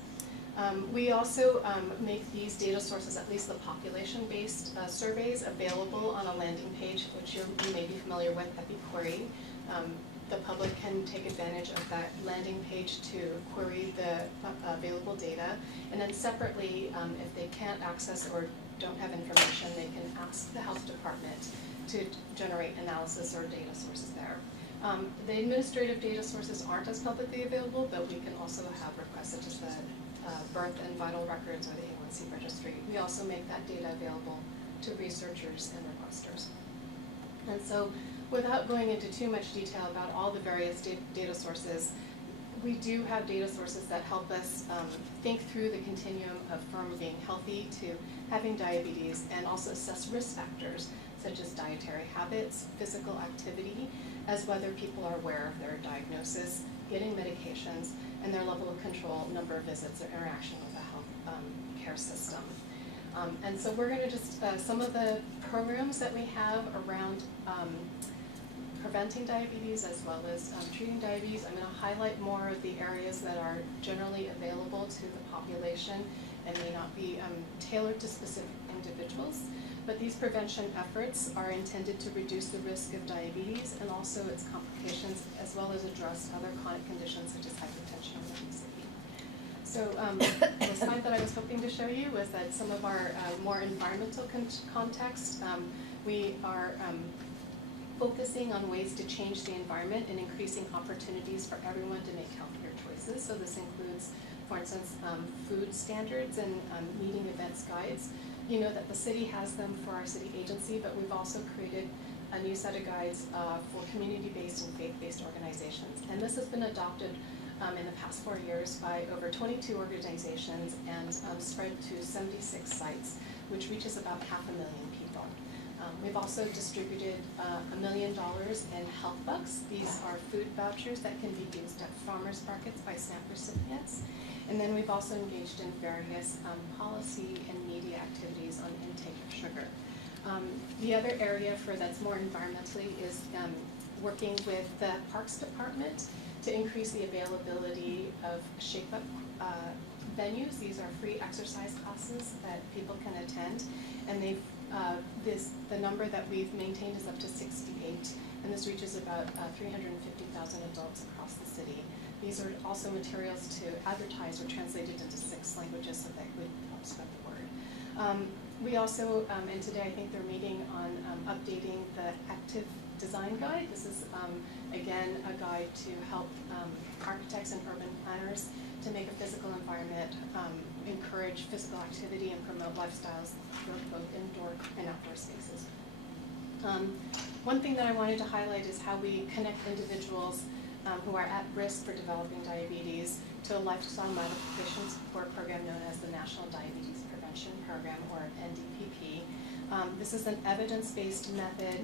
We also make these data sources, at least the population-based surveys, available on a landing page, which you may be familiar with, EpiQuery. The public can take advantage of that landing page to query the available data. And then separately, if they can't access or don't have information, they can ask the health department to generate analysis or data sources there. The administrative data sources aren't as publicly available, but we can also have requests such as the birth and vital records or the A1C registry. We also make that data available to researchers and requesters. And so without going into too much detail about all the various data sources, we do have data sources that help us think through the continuum from being healthy to having diabetes, and also assess risk factors such as dietary habits, physical activity, as whether people are aware of their diagnosis, getting medications, and their level of control, number of visits, or interaction with the health care system. And so we're going to just, some of the programs that we have around preventing diabetes as well as treating diabetes, I'm going to highlight more of the areas that are generally available to the population and may not be tailored to specific individuals. But these prevention efforts are intended to reduce the risk of diabetes and also its complications, as well as address other chronic conditions such as hypertension and obesity. So the slide that I was hoping to show you was that some of our more environmental context, we are focusing on ways to change the environment and increasing opportunities for everyone to make healthier choices. So this includes, for instance, food standards and meeting events guides. You know that the city has them for our city agency, but we've also created a new set of guides for community-based and faith-based organizations. And this has been adopted in the past 4 years by over 22 organizations and spread to 76 sites, which reaches about 500,000 people. We've also distributed $1 million in health bucks. These are food vouchers that can be used at farmers markets by SNAP recipients. And then we've also engaged in various policy and media activities on intake of sugar. The other area that's more environmentally is working with the Parks Department to increase the availability of shape-up venues. These are free exercise classes that people can attend, and the number that we've maintained is up to 68, and this reaches about 350,000 adults across the city. These are also materials to advertise or translated into 6 languages so that would help spread the word. We also, and today I think they're meeting on updating the active design guide. This is, again, a guide to help architects and urban planners to make a physical environment, encourage physical activity, and promote lifestyles for both indoor and outdoor spaces. One thing that I wanted to highlight is how we connect individuals who are at risk for developing diabetes to a lifestyle modification support program known as the National Diabetes Prevention Program, or NDPP. This is an evidence-based method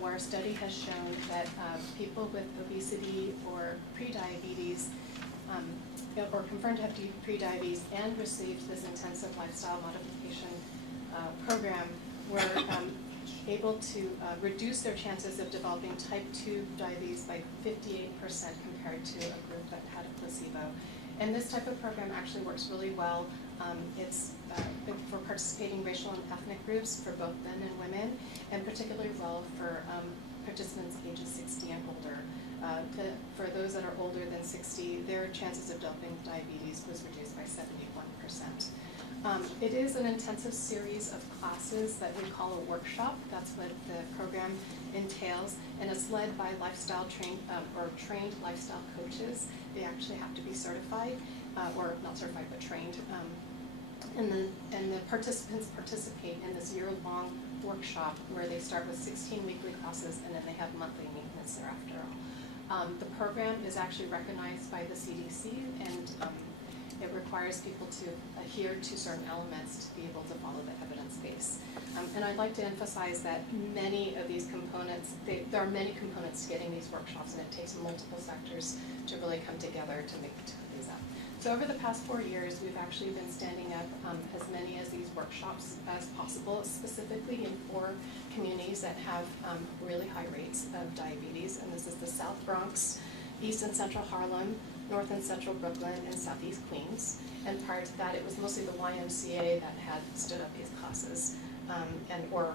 where a study has shown that people with obesity or prediabetes or confirmed to have prediabetes and received this intensive lifestyle modification program were able to reduce their chances of developing type 2 diabetes by 58% compared to a group that had a placebo. And this type of program actually works really well. It's good for participating racial and ethnic groups for both men and women, and particularly well for participants ages 60 and older. For those that are older than 60, their chances of developing diabetes was reduced by 71%. It is an intensive series of classes that we call a workshop. That's what the program entails, and it's led by trained lifestyle coaches. They actually have to be certified, or not certified, but trained. And the participants participate in this year-long workshop where they start with 16 weekly classes and then they have monthly maintenance thereafter. The program is actually recognized by the CDC, and it requires people to adhere to certain elements to be able to follow the evidence base. And I'd like to emphasize that many of these components, there are many components to getting these workshops, and it takes multiple sectors to really come together to make these up. So over the past 4 years, we've actually been standing up as many as these workshops as possible, specifically in 4 communities that have really high rates of diabetes, and this is the South Bronx, East and Central Harlem, North and Central Brooklyn, and Southeast Queens. And prior to that, it was mostly the YMCA that had stood up these classes, or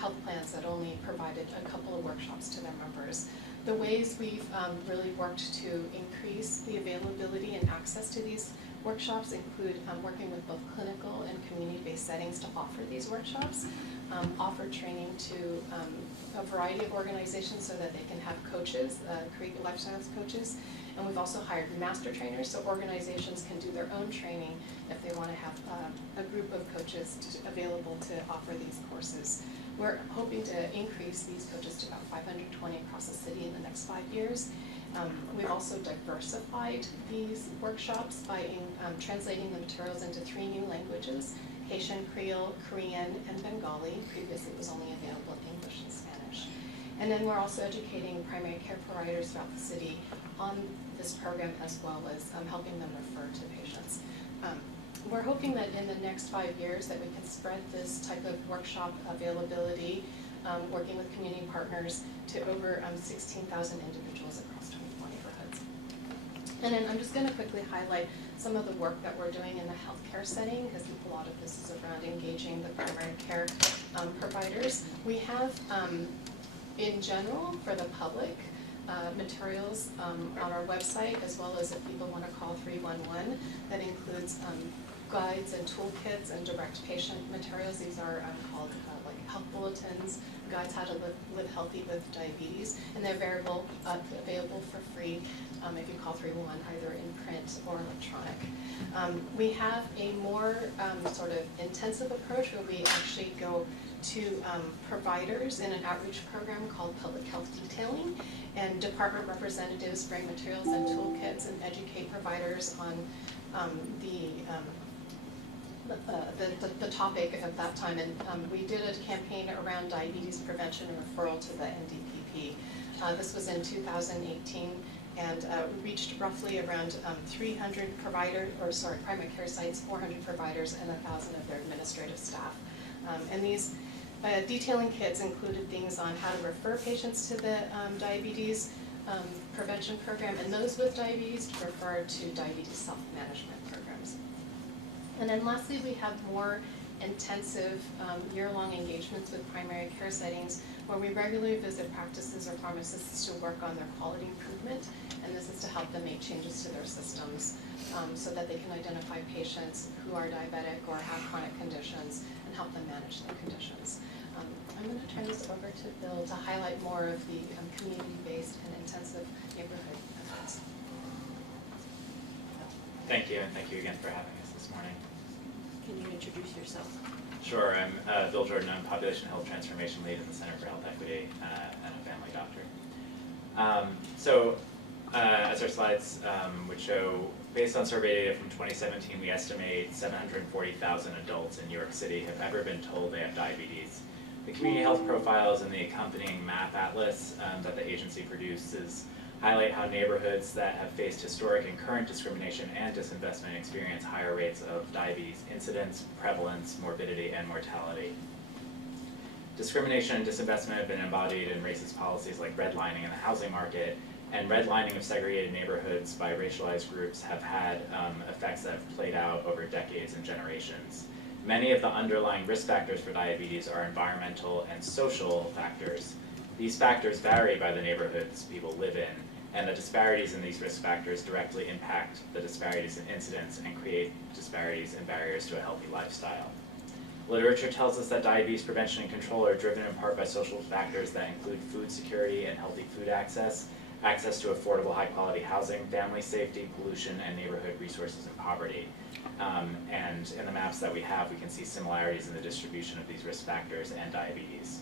health plans that only provided a couple of workshops to their members. The ways we've really worked to increase the availability and access to these workshops include working with both clinical and community-based settings to offer these workshops, offer training to a variety of organizations so that they can have coaches, create lifestyles coaches, and we've also hired master trainers so organizations can do their own training if they want to have a group of coaches available to offer these courses. We're hoping to increase these coaches to about 520 across the city in the next 5 years. We've also diversified these workshops by translating the materials into 3 new languages: Haitian, Creole, Korean, and Bengali. Previously it was only available in English and Spanish. And then we're also educating primary care providers throughout the city on this program, as well as helping them refer to patients. We're hoping that in the next 5 years that we can spread this type of workshop availability, working with community partners, to over 16,000 individuals across 24 neighborhoods. And then I'm just going to quickly highlight some of the work that we're doing in the healthcare setting, because a lot of this is around engaging the primary care providers. We have, in general, for the public, materials on our website, as well as if people want to call 311, that includes guides and toolkits and direct patient materials. These are called like health bulletins, guides how to live healthy with diabetes, and they're available for free if you call 311, either in print or electronic. We have a more sort of intensive approach where we actually go to providers in an outreach program called Public Health Detailing, and department representatives bring materials and toolkits and educate providers on the topic at that time. And we did a campaign around diabetes prevention and referral to the NDPP. This was in 2018, and we reached roughly around 300 primary care sites, 400 providers, and 1,000 of their administrative staff. And these detailing kits included things on how to refer patients to the diabetes prevention program, and those with diabetes to refer to diabetes self-management programs. And then lastly, we have more intensive year-long engagements with primary care settings where we regularly visit practices or pharmacists to work on their quality improvement, and this is to help them make changes to their systems so that they can identify patients who are diabetic or have chronic conditions and help them manage their conditions. I'm going to turn this over to Bill to highlight more of the community-based and intensive neighborhood efforts. Thank you, and thank you again for having us this morning. Can you introduce yourself? Sure, I'm Bill Jordan. I'm Population Health Transformation Lead in the Center for Health Equity and a family doctor. As our slides would show, based on survey data from 2017, we estimate 740,000 adults in New York City have ever been told they have diabetes. The community health profiles and the accompanying map atlas that the agency produces highlight how neighborhoods that have faced historic and current discrimination and disinvestment experience higher rates of diabetes incidence, prevalence, morbidity, and mortality. Discrimination and disinvestment have been embodied in racist policies like redlining in the housing market, and redlining of segregated neighborhoods by racialized groups have had effects that have played out over decades and generations. Many of the underlying risk factors for diabetes are environmental and social factors. These factors vary by the neighborhoods people live in, and the disparities in these risk factors directly impact the disparities in incidence and create disparities and barriers to a healthy lifestyle. Literature tells us that diabetes prevention and control are driven in part by social factors that include food security and healthy food access, access to affordable high-quality housing, family safety, pollution, and neighborhood resources and poverty. And in the maps that we have, we can see similarities in the distribution of these risk factors and diabetes.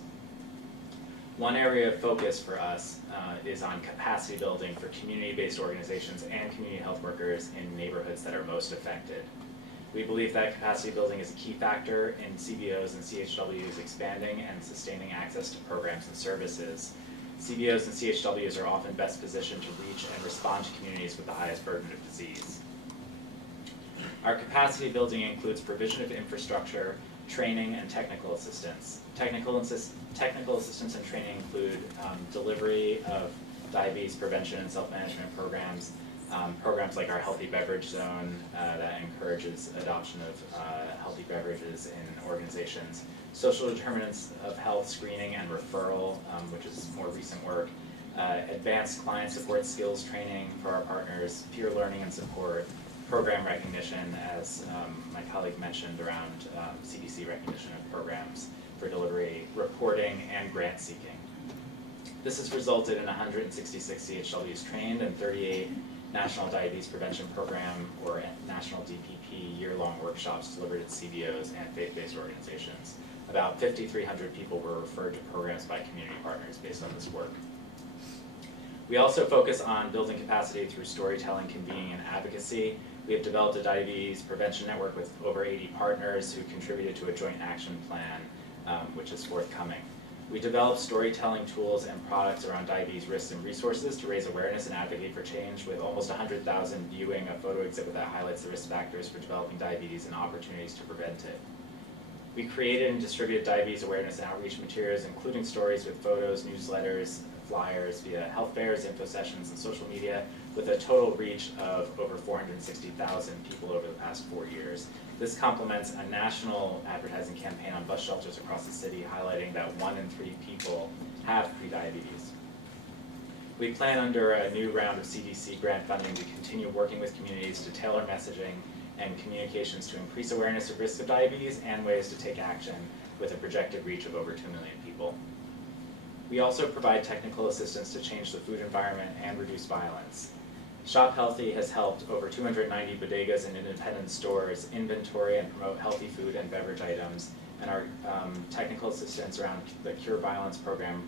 One area of focus for us is on capacity building for community-based organizations and community health workers in neighborhoods that are most affected. We believe that capacity building is a key factor in CBOs and CHWs expanding and sustaining access to programs and services. CBOs and CHWs are often best positioned to reach and respond to communities with the highest burden of disease. Our capacity building includes provision of infrastructure, training, and technical assistance. Technical assistance and training include delivery of diabetes prevention and self-management programs, programs like our Healthy Beverage Zone that encourages adoption of healthy beverages in organizations, social determinants of health screening and referral, which is more recent work, advanced client support skills training for our partners, peer learning and support, program recognition, as my colleague mentioned, around CDC recognition of programs for delivery, reporting, and grant seeking. This has resulted in 166 CHWs trained and 38 National Diabetes Prevention Program, or National DPP, year-long workshops delivered at CBOs and faith-based organizations. About 5,300 people were referred to programs by community partners based on this work. We also focus on building capacity through storytelling, convening, and advocacy. We have developed a diabetes prevention network with over 80 partners who contributed to a joint action plan, which is forthcoming. We develop storytelling tools and products around diabetes risks and resources to raise awareness and advocate for change, with almost 100,000 viewing a photo exhibit that highlights the risk factors for developing diabetes and opportunities to prevent it. We created and distributed diabetes awareness and outreach materials, including stories with photos, newsletters, flyers via health fairs, info sessions, and social media, with a total reach of over 460,000 people over the past 4 years. This complements a national advertising campaign on bus shelters across the city, highlighting that 1 in 3 people have prediabetes. We plan under a new round of CDC grant funding to continue working with communities to tailor messaging and communications to increase awareness of risk of diabetes and ways to take action, with a projected reach of over 2 million people. We also provide technical assistance to change the food environment and reduce violence. Shop Healthy has helped over 290 bodegas and independent stores inventory and promote healthy food and beverage items, and our technical assistance around the Cure Violence program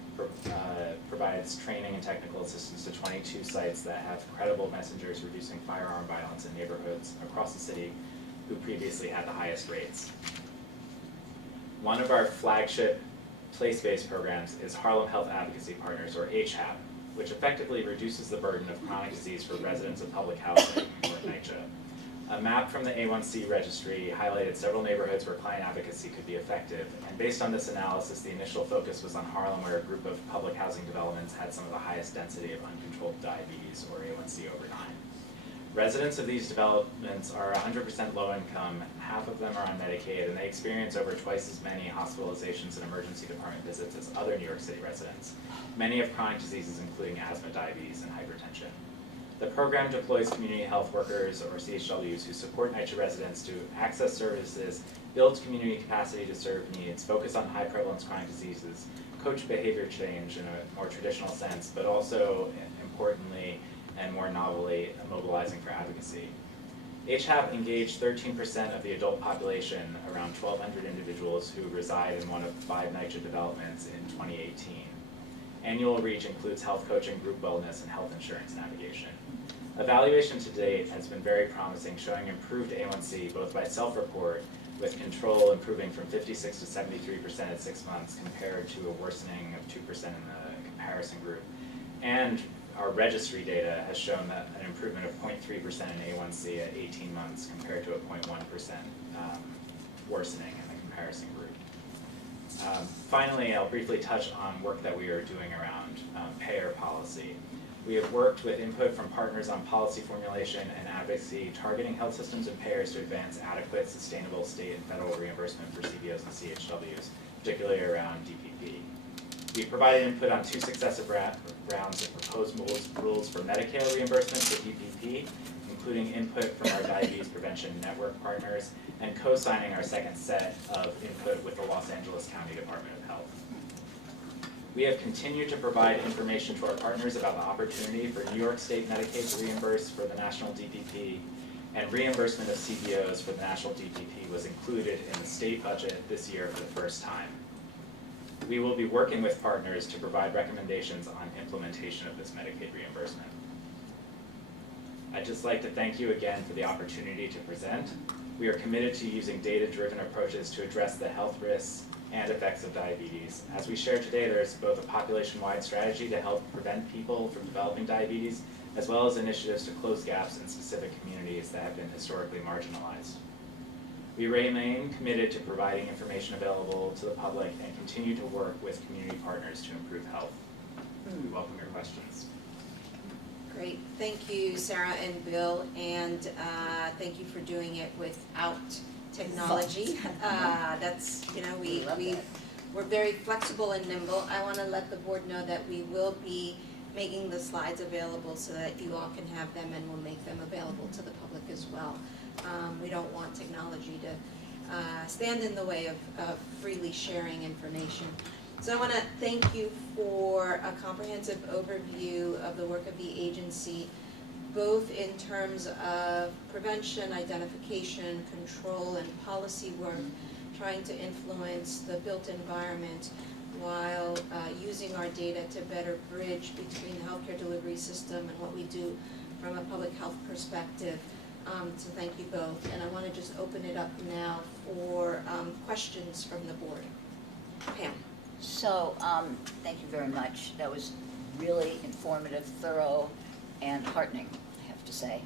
provides training and technical assistance to 22 sites that have credible messengers reducing firearm violence in neighborhoods across the city who previously had the highest rates. One of our flagship place-based programs is Harlem Health Advocacy Partners, or HHAP, which effectively reduces the burden of chronic disease for residents of public housing, or NYCHealth. A map from the A1C registry highlighted several neighborhoods where client advocacy could be effective, and based on this analysis, the initial focus was on Harlem, where a group of public housing developments had some of the highest density of uncontrolled diabetes, or A1C over 9. Residents of these developments are 100% low income, half of them are on Medicaid, and they experience over twice as many hospitalizations and emergency department visits as other New York City residents. Many have chronic diseases, including asthma, diabetes, and hypertension. The program deploys community health workers, or CHWs, who support NYCHealth residents to access services, build community capacity to serve needs, focus on high prevalence chronic diseases, coach behavior change in a more traditional sense, but also, importantly and more novelly, mobilizing for advocacy. HHAP engaged 13% of the adult population, around 1,200 individuals who reside in one of 5 NYCHealth developments in 2018. Annual reach includes health coaching, group wellness, and health insurance navigation. Evaluation to date has been very promising, showing improved A1C both by self-report, with control improving from 56 to 73% at 6 months compared to a worsening of 2% in the comparison group. And our registry data has shown that an improvement of 0.3% in A1C at 18 months compared to a 0.1% worsening in the comparison group. Finally, I'll briefly touch on work that we are doing around payer policy. We have worked with input from partners on policy formulation and advocacy targeting health systems and payers to advance adequate, sustainable state and federal reimbursement for CBOs and CHWs, particularly around DPP. We provided input on 2 successive rounds of proposed rules for Medicare reimbursement for DPP, including input from our Diabetes Prevention Network partners, and co-signing our second set of input with the Los Angeles County Department of Health. We have continued to provide information to our partners about the opportunity for New York State Medicaid to reimburse for the national DPP, and reimbursement of CBOs for the national DPP was included in the state budget this year for the first time. We will be working with partners to provide recommendations on implementation of this Medicaid reimbursement. I'd just like to thank you again for the opportunity to present. We are committed to using data-driven approaches to address the health risks and effects of diabetes. As we shared today, there is both a population-wide strategy to help prevent people from developing diabetes, as well as initiatives to close gaps in specific communities that have been historically marginalized. We remain committed to providing information available to the public and continue to work with community partners to improve health. We welcome your questions. Great, thank you, Sarah and Bill, and thank you for doing it without technology. That's, you know, we're very flexible and nimble. I want to let the board know that we will be making the slides available so that you all can have them, and we'll make them available to the public as well. We don't want technology to stand in the way of freely sharing information. So I want to thank you for a comprehensive overview of the work of the agency, both in terms of prevention, identification, control, and policy work, trying to influence the built environment while using our data to better bridge between the healthcare delivery system and what we do from a public health perspective. So thank you both. And I want to just open it up now for questions from the board. Pam. So, thank you very much. That was really informative, thorough, and heartening, I have to say.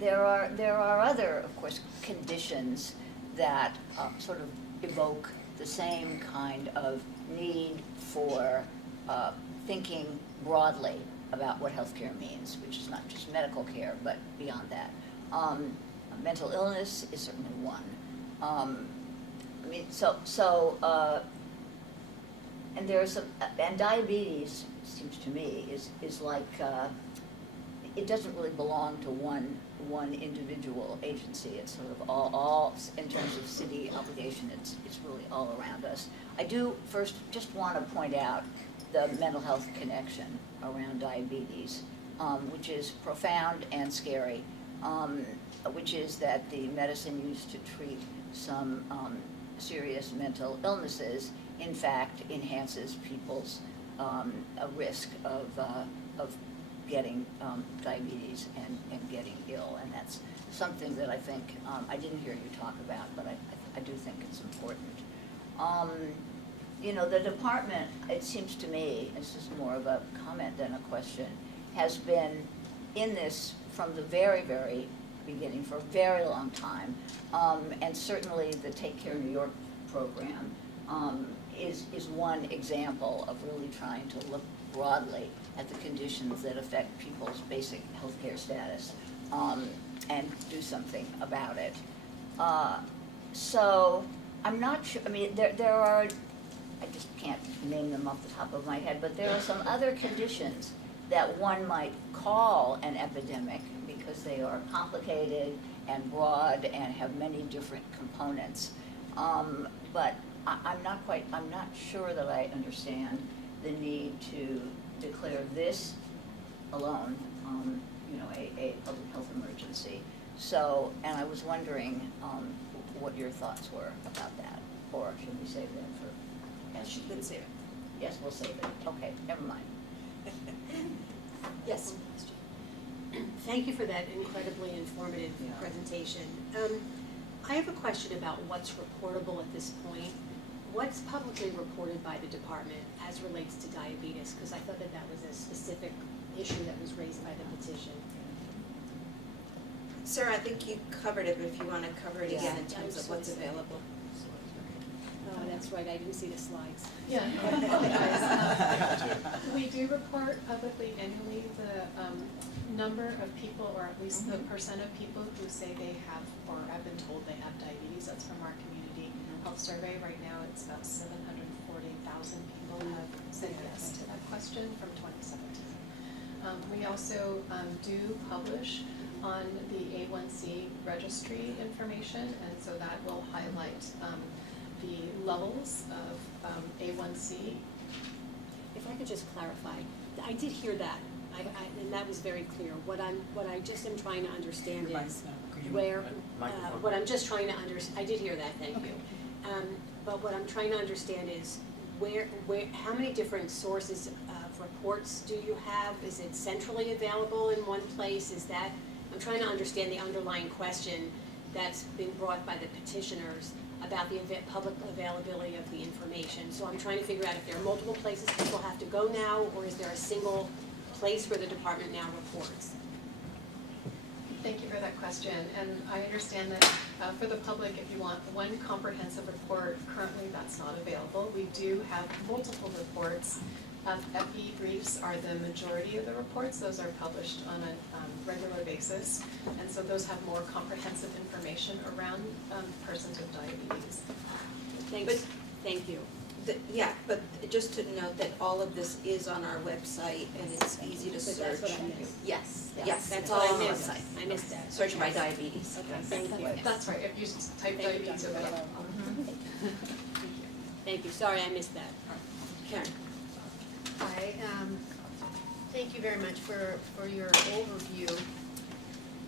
There are other, of course, conditions that sort of evoke the same kind of need for thinking broadly about what healthcare means, which is not just medical care, but beyond that. Mental illness is certainly one. And there's and diabetes, seems to me, is like, it doesn't really belong to one individual agency. It's sort of all in terms of city obligation, it's really all around us. I do first just want to point out the mental health connection around diabetes, which is profound and scary, which is that the medicine used to treat some serious mental illnesses in fact enhances people's risk of getting diabetes and getting ill, and that's something that I think I didn't hear you talk about, but I do think it's important. You know, the department, it seems to me, this is more of a comment than a question, has been in this from the very, very beginning for a very long time, and certainly the Take Care New York program is one example of really trying to look broadly at the conditions that affect people's basic healthcare status and do something about it. So I'm not sure, I mean, there are, I just can't name them off the top of my head, but there are some other conditions that one might call an epidemic because they are complicated and broad and have many different components. But I'm not sure that I understand the need to declare this alone, you know, a public health emergency. So, and I was wondering what your thoughts were about that, or should we save that for? Yes, let's save it. Yes, we'll save it. Okay, never mind. Yes. Thank you for that incredibly informative presentation. I have a question about what's reportable at this point. What's publicly reported by the department as relates to diabetes? Because I thought that was a specific issue that was raised by the petition. Sarah, I think you covered it, but if you want to cover it again in terms of what's available. That That's right, I didn't see the slides. Yeah, I apologize. We do report publicly annually the number of people, or at least the percent of people who say they have or have been told they have diabetes. That's from our community health survey. Right now, it's about 740,000 people have said yes to that question from 2017. We also do publish on the A1C registry information, and so that will highlight the levels of A1C. If I could just clarify, I did hear that, and that was very clear. What I just am trying to understand is where, what I'm just trying to I did hear that, thank you. But what I'm trying to understand is how many different sources of reports do you have? Is it centrally available in one place? I'm trying to understand the underlying question that's been brought by the petitioners about the public availability of the information. So I'm trying to figure out if there are multiple places people have to go now, or is there a single place where the department now reports? Thank you for that question, and I understand that for the public, if you want one comprehensive report, currently that's not available. We do have multiple reports. FE briefs are the majority of the reports. Those are published on a regular basis, and so those have more comprehensive information around persons with diabetes. Thanks. Thank you. Yeah, but just to note that all of this is on our website and it's easy to search. That's what I missed. Yes, Yeah, yes, that's it's what all I on our missed. website. I missed that. Search by diabetes. Okay, thank you. That's right, if you just type Thank you, diabetes Dr. over. Villa. Thank you, sorry I missed that. Karen? Hi, thank you very much for your overview.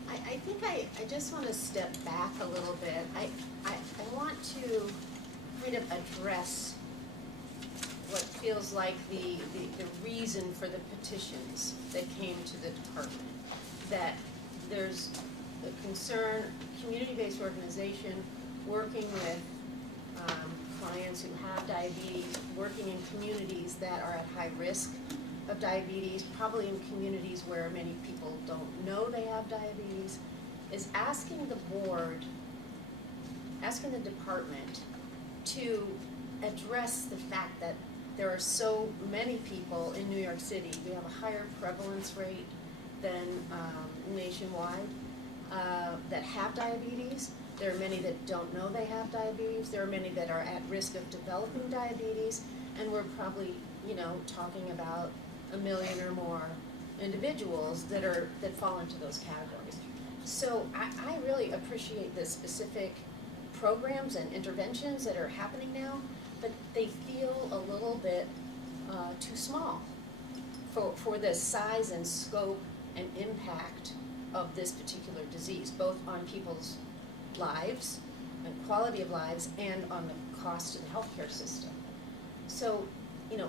I think I just want to step back a little bit. I want to kind of address what feels like the reason for the petitions that came to the department. That there's a concern, community-based organization working with clients who have diabetes, working in communities that are at high risk of diabetes, probably in communities where many people don't know they have diabetes, is asking the board, asking the department to address the fact that there are so many people in New York City. We have a higher prevalence rate than nationwide that have diabetes. There are many that don't know they have diabetes. There are many that are at risk of developing diabetes, and we're probably, talking about 1 million or more individuals that fall into those categories. So I really appreciate the specific programs and interventions that are happening now, but they feel a little bit too small for the size and scope and impact of this particular disease, both on people's lives and quality of lives and on the cost of the healthcare system. So,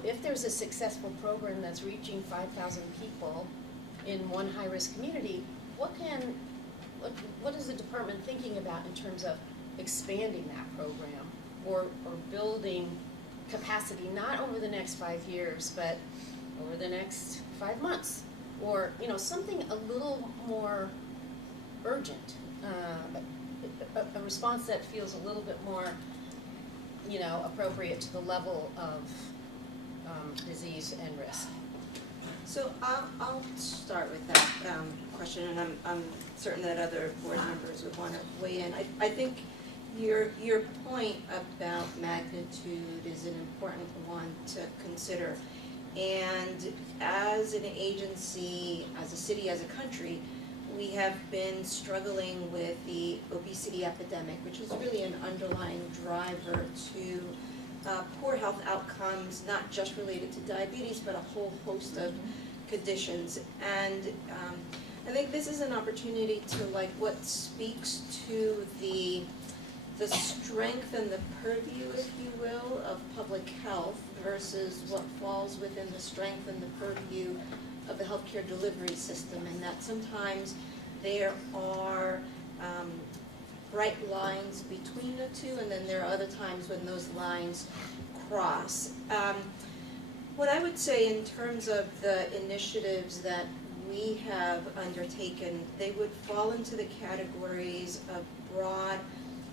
if there's a successful program that's reaching 5,000 people in one high-risk community, what is the department thinking about in terms of expanding that program or building capacity, not over the next 5 years, but over the next 5 months, or something a little more urgent, a response that feels a little bit more appropriate to the level of disease and risk. So I'll start with that question, and I'm certain that other board members would want to weigh in. I think your point about magnitude is an important one to consider. And as an agency, as a city, as a country, we have been struggling with the obesity epidemic, which is really an underlying driver to poor health outcomes, not just related to diabetes, but a whole host of conditions. And I think this is an opportunity to, what speaks to the strength and the purview, if you will, of public health versus what falls within the strength and the purview of the healthcare delivery system, and that sometimes there are bright lines between the two, and then there are other times when those lines cross. What I would say in terms of the initiatives that we have undertaken, they would fall into the categories of broad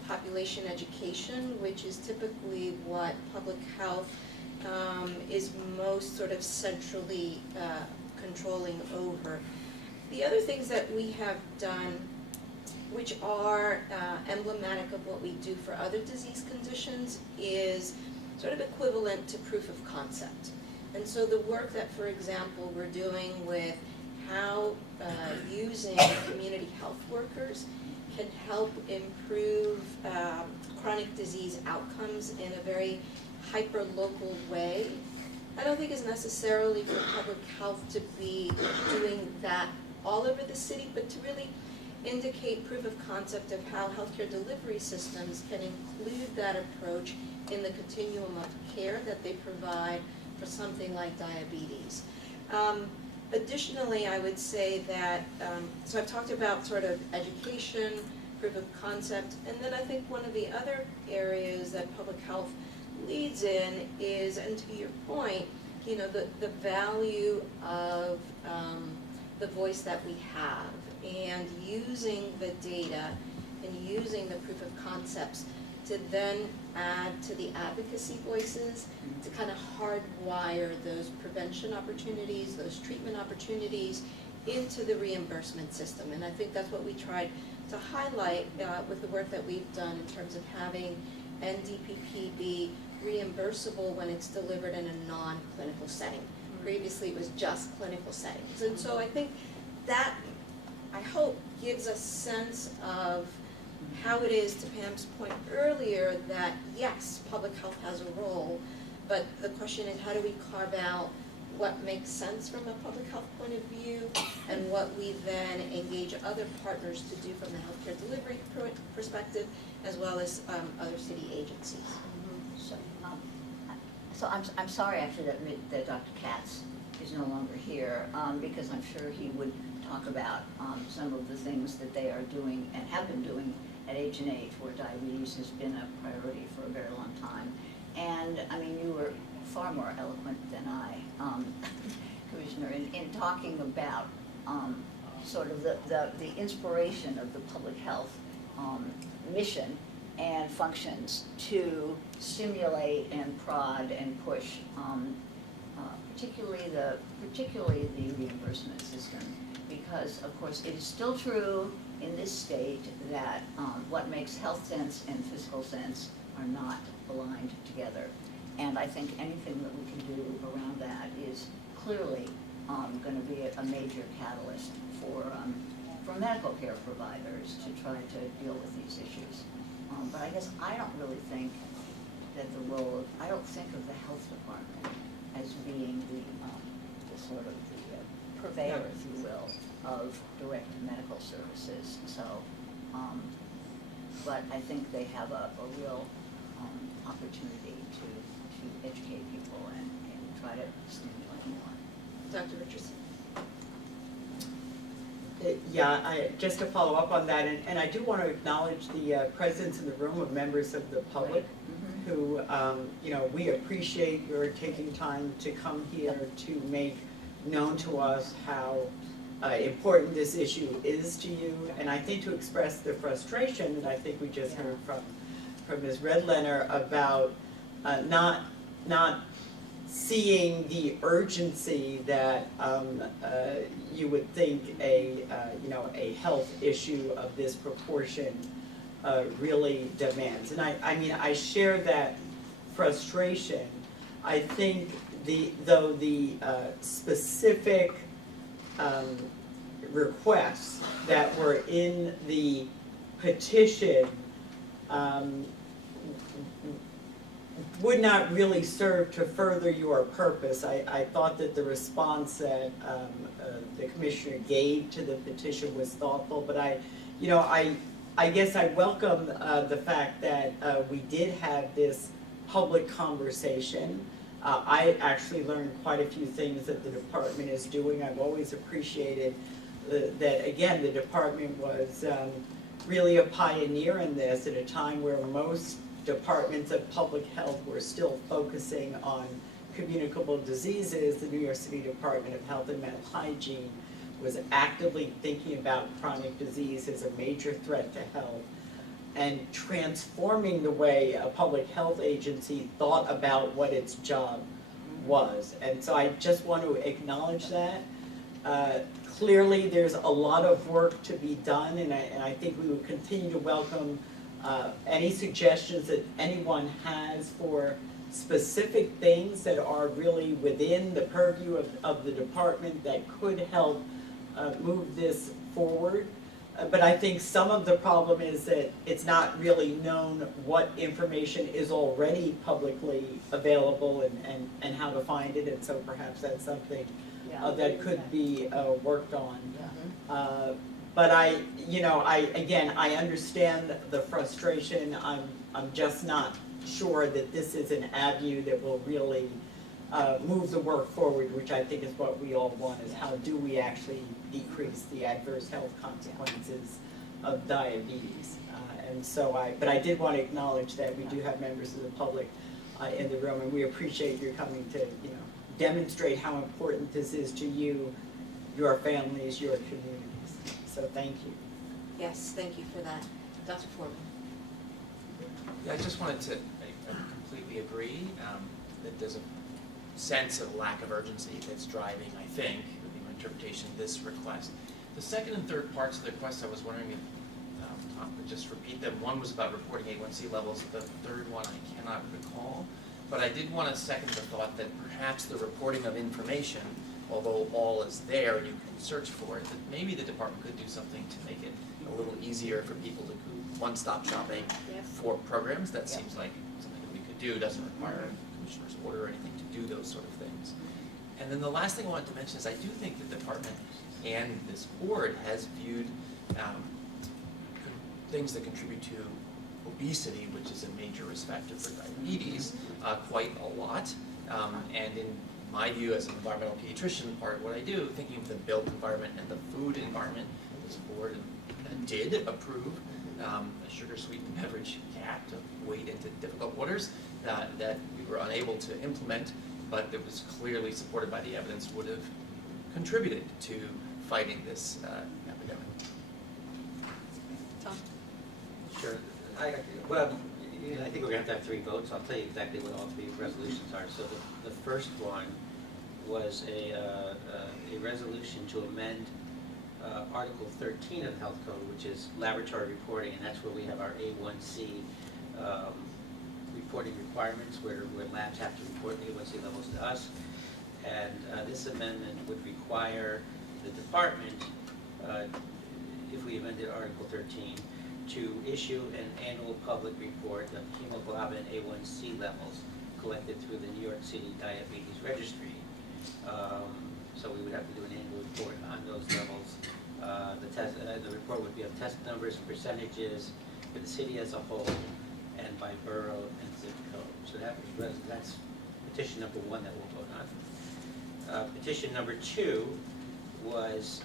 population education, which is typically what public health is most sort of centrally controlling over. The other things that we have done, which are emblematic of what we do for other disease conditions, is sort of equivalent to proof of concept. And so the work that, for example, we're doing with how using community health workers can help improve chronic disease outcomes in a very hyper-local way, I don't think is necessarily for public health to be doing that all over the city, but to really indicate proof of concept of how healthcare delivery systems can include that approach in the continuum of care that they provide for something like diabetes. Additionally, I would say that, so I've talked about sort of education, proof of concept, and then I think one of the other areas that public health leads in is, and to your point, you know, the value of the voice that we have, and using the data and using the proof of concepts to then add to the advocacy voices to kind of hardwire those prevention opportunities, those treatment opportunities into the reimbursement system. And I think that's what we tried to highlight with the work that we've done in terms of having NDPP be reimbursable when it's delivered in a non-clinical setting. Previously, it was just clinical settings. And so I think that, I hope, gives a sense of how it is, to Pam's point earlier, that yes, public health has a role, but the question is, how do we carve out what makes sense from a public health point of view, and what we then engage other partners to do from the healthcare delivery perspective, as well as other city agencies. So I'm sorry actually that Dr. Katz is no longer here, because I'm sure he would talk about some of the things that they are doing and have been doing at H&H, where diabetes has been a priority for a very long time. And I mean, you were far more eloquent than I, Commissioner, in talking about sort of the inspiration of the public health mission and functions to stimulate and prod and push, particularly the reimbursement system, because of course it is still true in this state that what makes health sense and fiscal sense are not aligned together. And I think anything that we can do around that is clearly going to be a major catalyst for medical care providers to try to deal with these issues. But I guess I don't really think that I don't think of the health department as being the sort of the purveyor, if you will, of direct medical services. So, but I think they have a real opportunity to educate people and try to stimulate more. Dr. Richardson. Yeah, just to follow up on that, and I do want to acknowledge the presence in the room of members of the public who, you know, we appreciate your taking time to come here to make known to us how important this issue is to you, and I think to express the frustration that I think we just heard from Ms. Redlener about not seeing the urgency that you would think a health issue of this proportion really demands. And I mean, I share that frustration. I think though the specific requests that were in the petition would not really serve to further your purpose. I thought that the response that the commissioner gave to the petition was thoughtful, but I guess I welcome the fact that we did have this public conversation. I actually learned quite a few things that the department is doing. I've always appreciated that, again, the department was really a pioneer in this at a time where most departments of public health were still focusing on communicable diseases. The New York City Department of Health and Mental Hygiene was actively thinking about chronic disease as a major threat to health. and transforming the way a public health agency thought about what its job was. And so I just want to acknowledge that. Clearly, there's a lot of work to be done, and I think we would continue to welcome any suggestions that anyone has for specific things that are really within the purview of the department that could help move this forward. But I think some of the problem is that it's not really known what information is already publicly available and how to find it, and so perhaps that's something that could be worked on. But I understand the frustration. I'm just not sure that this is an avenue that will really move the work forward, which I think is what we all want, is how do we actually decrease the adverse health consequences of diabetes. But I did want to acknowledge that we do have members of the public in the room, and we appreciate your coming to, demonstrate how important this is to you, your families, your communities. So thank you. Yes, thank you for that. Dr. Foreman? Yeah, I just wanted to, I completely agree that there's a sense of lack of urgency that's driving, I think, would be my interpretation, this request. The second and third parts of the request, I was wondering if Tom could just repeat them. One was about reporting A1C levels. The third one I cannot recall. But I did want to second the thought that perhaps the reporting of information, although all is there and you can search for it, that maybe the department could do something to make it a little easier for people to go one-stop shopping for programs. That seems like something that we could do. It doesn't require a commissioner's order or anything to do those sort of things. And then the last thing I wanted to mention is I do think the department and this board has viewed things that contribute to obesity, which is a major risk factor for diabetes, quite a lot. And in my view as an environmental pediatrician, part of what I do, thinking of the built environment and the food environment, this board did approve a sugar-sweetened beverage cap to wade into difficult waters that we were unable to implement, but it was clearly supported by the evidence, would have contributed to fighting this epidemic. Tom? Sure. I think we're going to have 3 votes. I'll tell you exactly what all 3 resolutions are. So the first one was a resolution to amend Article 13 of the Health Code, which is laboratory reporting, and that's where we have our A1C reporting requirements, where labs have to report A1C levels to us. And this amendment would require the department, if we amended Article 13, to issue an annual public report of hemoglobin A1C levels collected through the New York City Diabetes Registry. So we would have to do an annual report on those levels. The report would be of test numbers and percentages for the city as a whole and by borough and zip code. So that's petition number 1 that we'll vote on. Petition number 2 was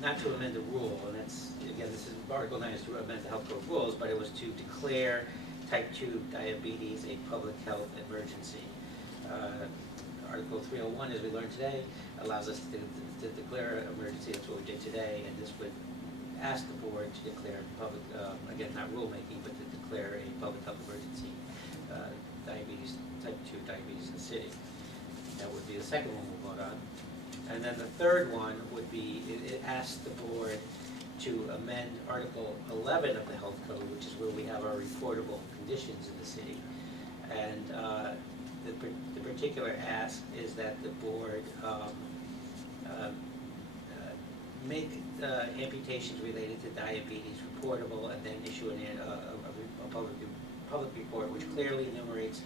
not to amend the rule, and that's, again, this is Article 9 is to amend the health code rules, but it was to declare type 2 diabetes a public health emergency. Article 301, as we learned today, allows us to declare an emergency. That's what we did today, and this would ask the board to declare public, again, not rulemaking, but to declare a public health emergency, diabetes, type 2 diabetes in the city. That would be the second one we'll vote on. And then the third one would be, it asks the board to amend Article 11 of the Health Code, which is where we have our reportable conditions in the city. And the particular ask is that the board make amputations related to diabetes reportable, and then issue a public report which clearly enumerates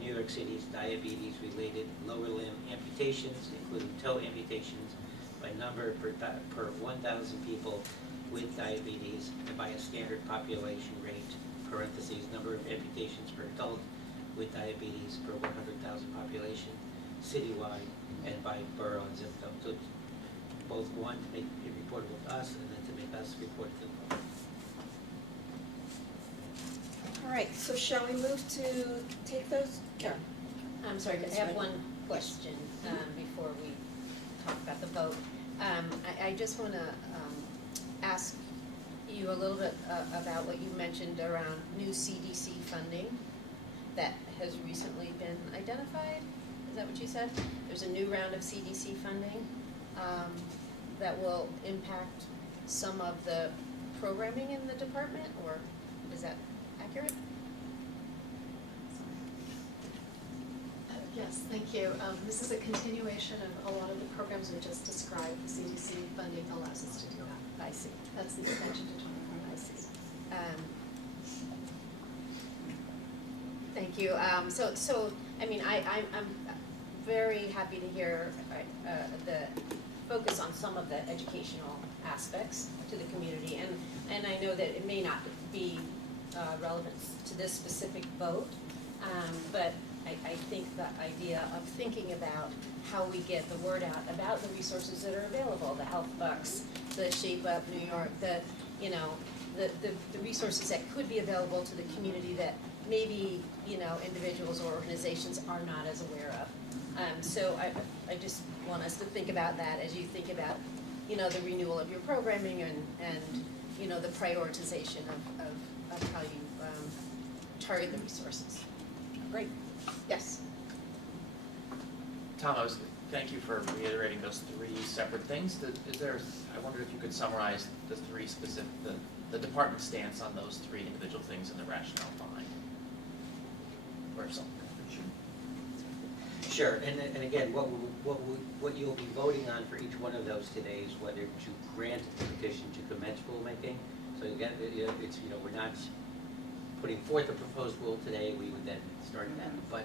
New York City's diabetes-related lower limb amputations, including toe amputations, by number per 1,000 people with diabetes, and by a standard population rate, parentheses, number of amputations per adult with diabetes per 100,000 population, citywide, and by borough and zip code. So both one, to make it reportable to us, and then to make us report to the public. All right, so shall we move to take those? Karen? I'm sorry, I have one question before we talk about the vote. I just want to ask you a little bit about what you mentioned around new CDC funding that has recently been identified. Is that what you said? There's a new round of CDC funding that will impact some of the programming in the department, or is that accurate? Yes, thank you. This is a continuation of a lot of the programs we just described. CDC funding allows us to do that. I see. That's the extension to 24. I see. Thank you. So I mean, I'm very happy to hear the focus on some of the educational aspects to the community, and I know that it may not be relevant to this specific vote, but I think the idea of thinking about how we get the word out about the resources that are available, the health bucks, the Shape Up New York, the resources that could be available to the community that maybe, individuals or organizations are not as aware of. So I just want us to think about that as you think about, the renewal of your programming and the prioritization of how you target the resources. Great. Yes. Tom, thank you for reiterating those three separate things. I wonder if you could summarize the three specific, the department's stance on those three individual things and the rationale behind, or something. Sure, and again, what you'll be voting on for each one of those today is whether to grant the petition to commence rulemaking. So again, it's, we're not putting forth a proposed rule today, we would then start that. But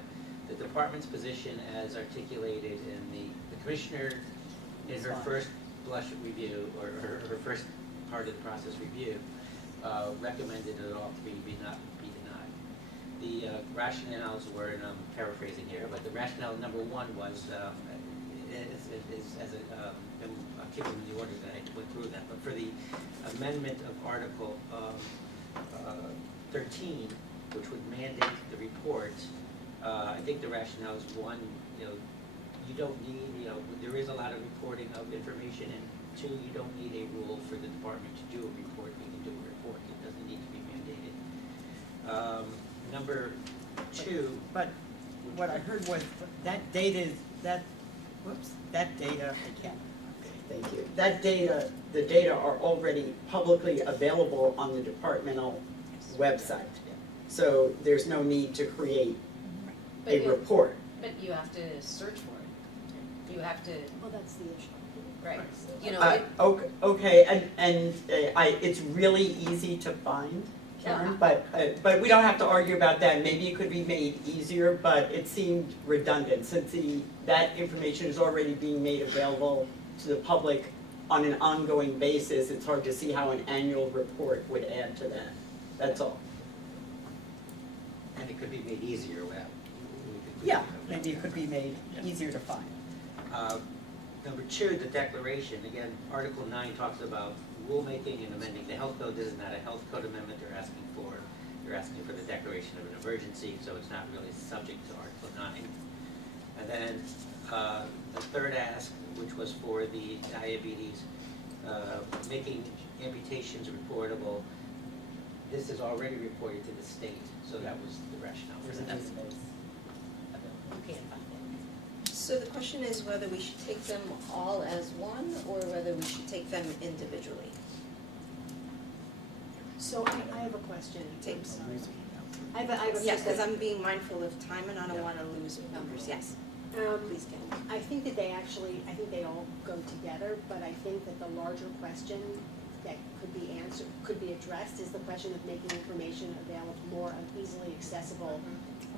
the department's position as articulated in the commissioner in her first blush review, or her first part of the process review, recommended that all three be denied. The rationales were, and I'm paraphrasing here, but the rationale number one was, I'm keeping the order that I went through that, but for the amendment of Article 13, which would mandate the report, I think the rationale is one, you don't need, there is a lot of reporting of information, and two, you don't need a rule for the department to do a report. You can do a report. It doesn't need to be mandated. Number two. But what I heard was that data, I can't, okay, thank you. That data, the data are already publicly available on the departmental website. So there's no need to create a report. But you have to search for it. You have to. Well, that's the issue. Right. Okay, and it's really easy to find, Karen, but we don't have to argue about that. Maybe it could be made easier, but it seemed redundant since that information is already being made available to the public on an ongoing basis. It's hard to see how an annual report would add to that. That's all. And it could be made easier without. Yeah, maybe it could be made easier to find. Number two, the declaration. Again, Article 9 talks about rulemaking and amending the health code. This is not a health code amendment they're asking for. They're asking for the declaration of an emergency, so it's not really subject to Article 9. And then the third ask, which was for the diabetes, making amputations reportable. This is already reported to the state, so that was the rationale for that. You can't find it. So the question is whether we should take them all as one, or whether we should take them individually. So I have a question. Take- I'm sorry. I have a Yes, because I'm being mindful of time and I don't want to lose numbers, yes. Please, Ken. I think that they all go together, but I think that the larger question that could be answered, could be addressed is the question of making information available more easily accessible,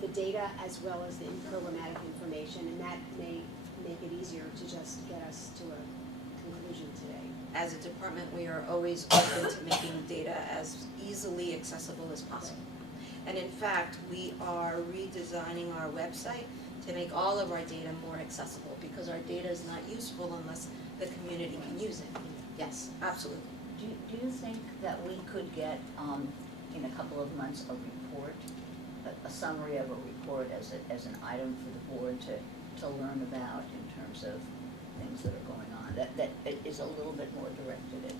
the data as well as the programmatic information, and that may make it easier to just get us to a conclusion today. As a department, we are always open to making data as easily accessible as possible. And in fact, we are redesigning our website to make all of our data more accessible, because our data is not useful unless the community can use it. Yes, absolutely. Do you think that we could get, in a couple of months, a report, a summary of a report as an item for the board to learn about in terms of things that are going on, that is a little bit more directed at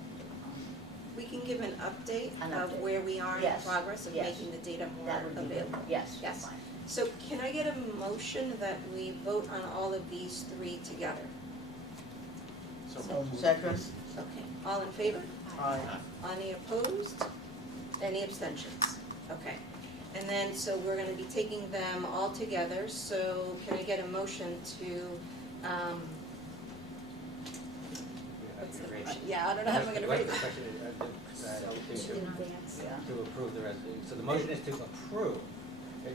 We can give an update An of update. where we are in Yes, the progress of yes. making the data more That would be good. available? Yes, Yes. fine. So can I get a motion that we vote on all of these three together? Second? Okay, all in favor? Aye. Any opposed? Any abstentions? Okay. And then, so we're gonna be taking them all together, so can I get a motion to, what's the, yeah, I don't know how I'm gonna read it. To approve the resolution. So the motion is to approve.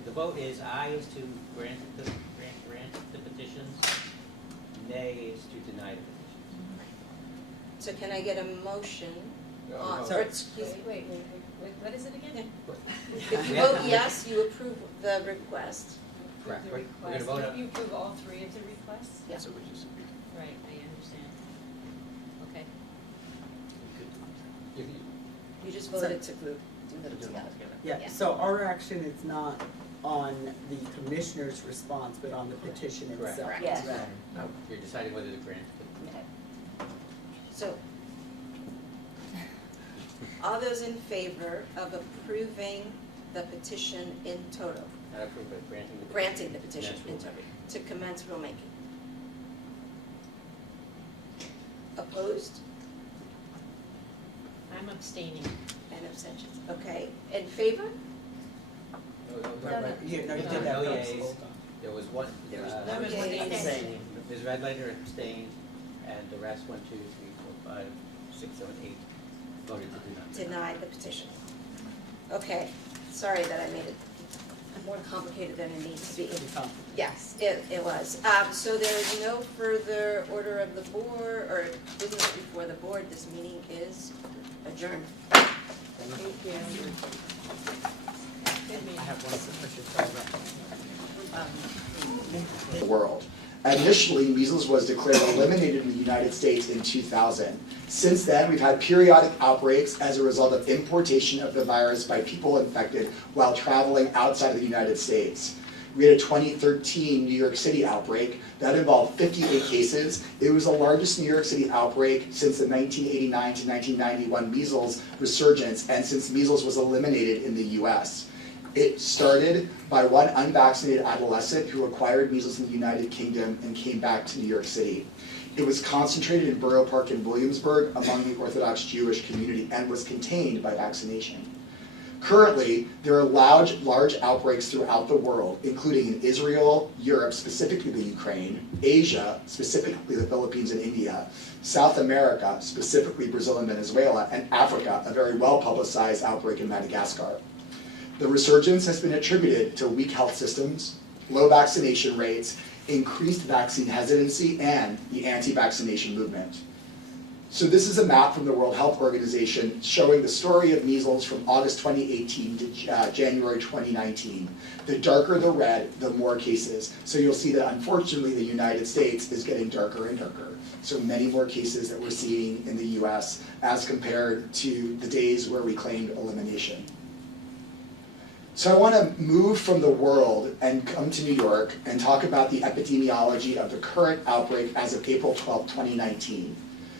The vote is aye is to grant the petitions, nay is to deny the petitions. So can I get a motion on, Sorry. or excuse me, Wait, what is it again? if you vote yes, you approve the request. Correct. The We're gonna request. vote on. You approve all three of the requests? Yeah. So we just, Right, I understand. Okay. You just voted to approve. Yeah, so our action is not on the commissioner's response, but on the petition Correct. itself. Yes. No, you're deciding whether to grant. Okay. So, all those in favor of approving the petition in total, Not approve, but granting the. granting the petition Commence in rulemaking. total, to commence rulemaking? Opposed I'm abstaining. and abstentions? Okay, in favor? You did that No first. yeas. There was one. There was uh, one was yea. one Abstention. Ms. Redlander abstained, and the rest, 1, 2, 3, 4, 5, 6, 7, 8, voted to deny. Denied the petition. Okay, sorry that I made it more complicated than it needs to be. Yes, it was. So there is no further order of the board, or business before the board. This meeting is adjourned. Thank you. Good meeting. The world. Initially, measles was declared eliminated in the United States in 2000. Since then, we've had periodic outbreaks as a result of importation of the virus by people infected while traveling outside of the United States. We had a 2013 New York City outbreak that involved 58 cases. It was the largest New York City outbreak since the 1989 to 1991 measles resurgence and since measles was eliminated in the US. It started by one unvaccinated adolescent who acquired measles in the United Kingdom and came back to New York City. It was concentrated in Borough Park in Williamsburg among the Orthodox Jewish community and was contained by vaccination. Currently, there are large outbreaks throughout the world, including in Israel, Europe, specifically the Ukraine, Asia, specifically the Philippines and India, South America, specifically Brazil and Venezuela, and Africa, a very well-publicized outbreak in Madagascar. The resurgence has been attributed to weak health systems, low vaccination rates, increased vaccine hesitancy, and the anti-vaccination movement. So this is a map from the World Health Organization showing the story of measles from August 2018 to January 2019. The darker the red, the more cases. So you'll see that unfortunately the United States is getting darker and darker. So many more cases that we're seeing in the US as compared to the days where we claimed elimination. So I want to move from the world and come to New York and talk about the epidemiology of the current outbreak as of April 12, 2019.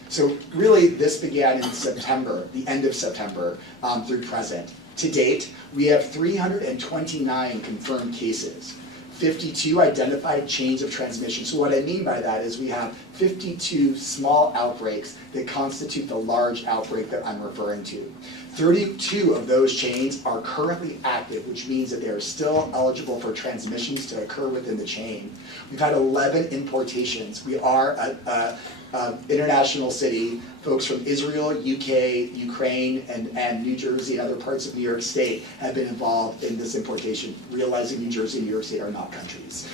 So really this began in September, the end of September, through present. To date, we have 329 confirmed cases, 52 identified chains of transmission. So what I mean by that is we have 52 small outbreaks that constitute the large outbreak that I'm referring to. 32 of those chains are currently active, which means that they are still eligible for transmissions to occur within the chain. We've had 11 importations. We are an international city. Folks from Israel, UK, Ukraine, and New Jersey and other parts of New York State have been involved in this importation, realizing New Jersey and New York State are not countries.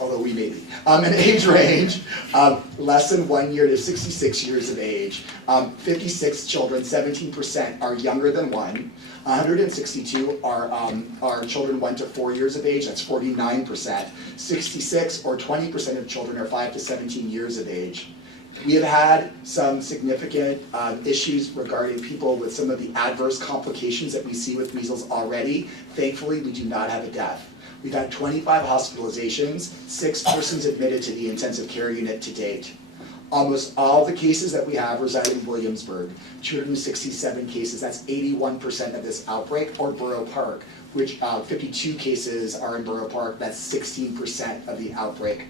Although we may be. An age range, less than 1 year to 66 years of age. 56 children, 17% are younger than 1. 162 are children 1 to 4 years of age, that's 49%. 66 or 20% of children are 5 to 17 years of age. We have had some significant issues regarding people with some of the adverse complications that we see with measles already. Thankfully, we do not have a death. We've had 25 hospitalizations, 6 persons admitted to the intensive care unit to date. Almost all the cases that we have reside in Williamsburg, 267 cases, that's 81% of this outbreak, or Borough Park, which 52 cases are in Borough Park, that's 16% of the outbreak.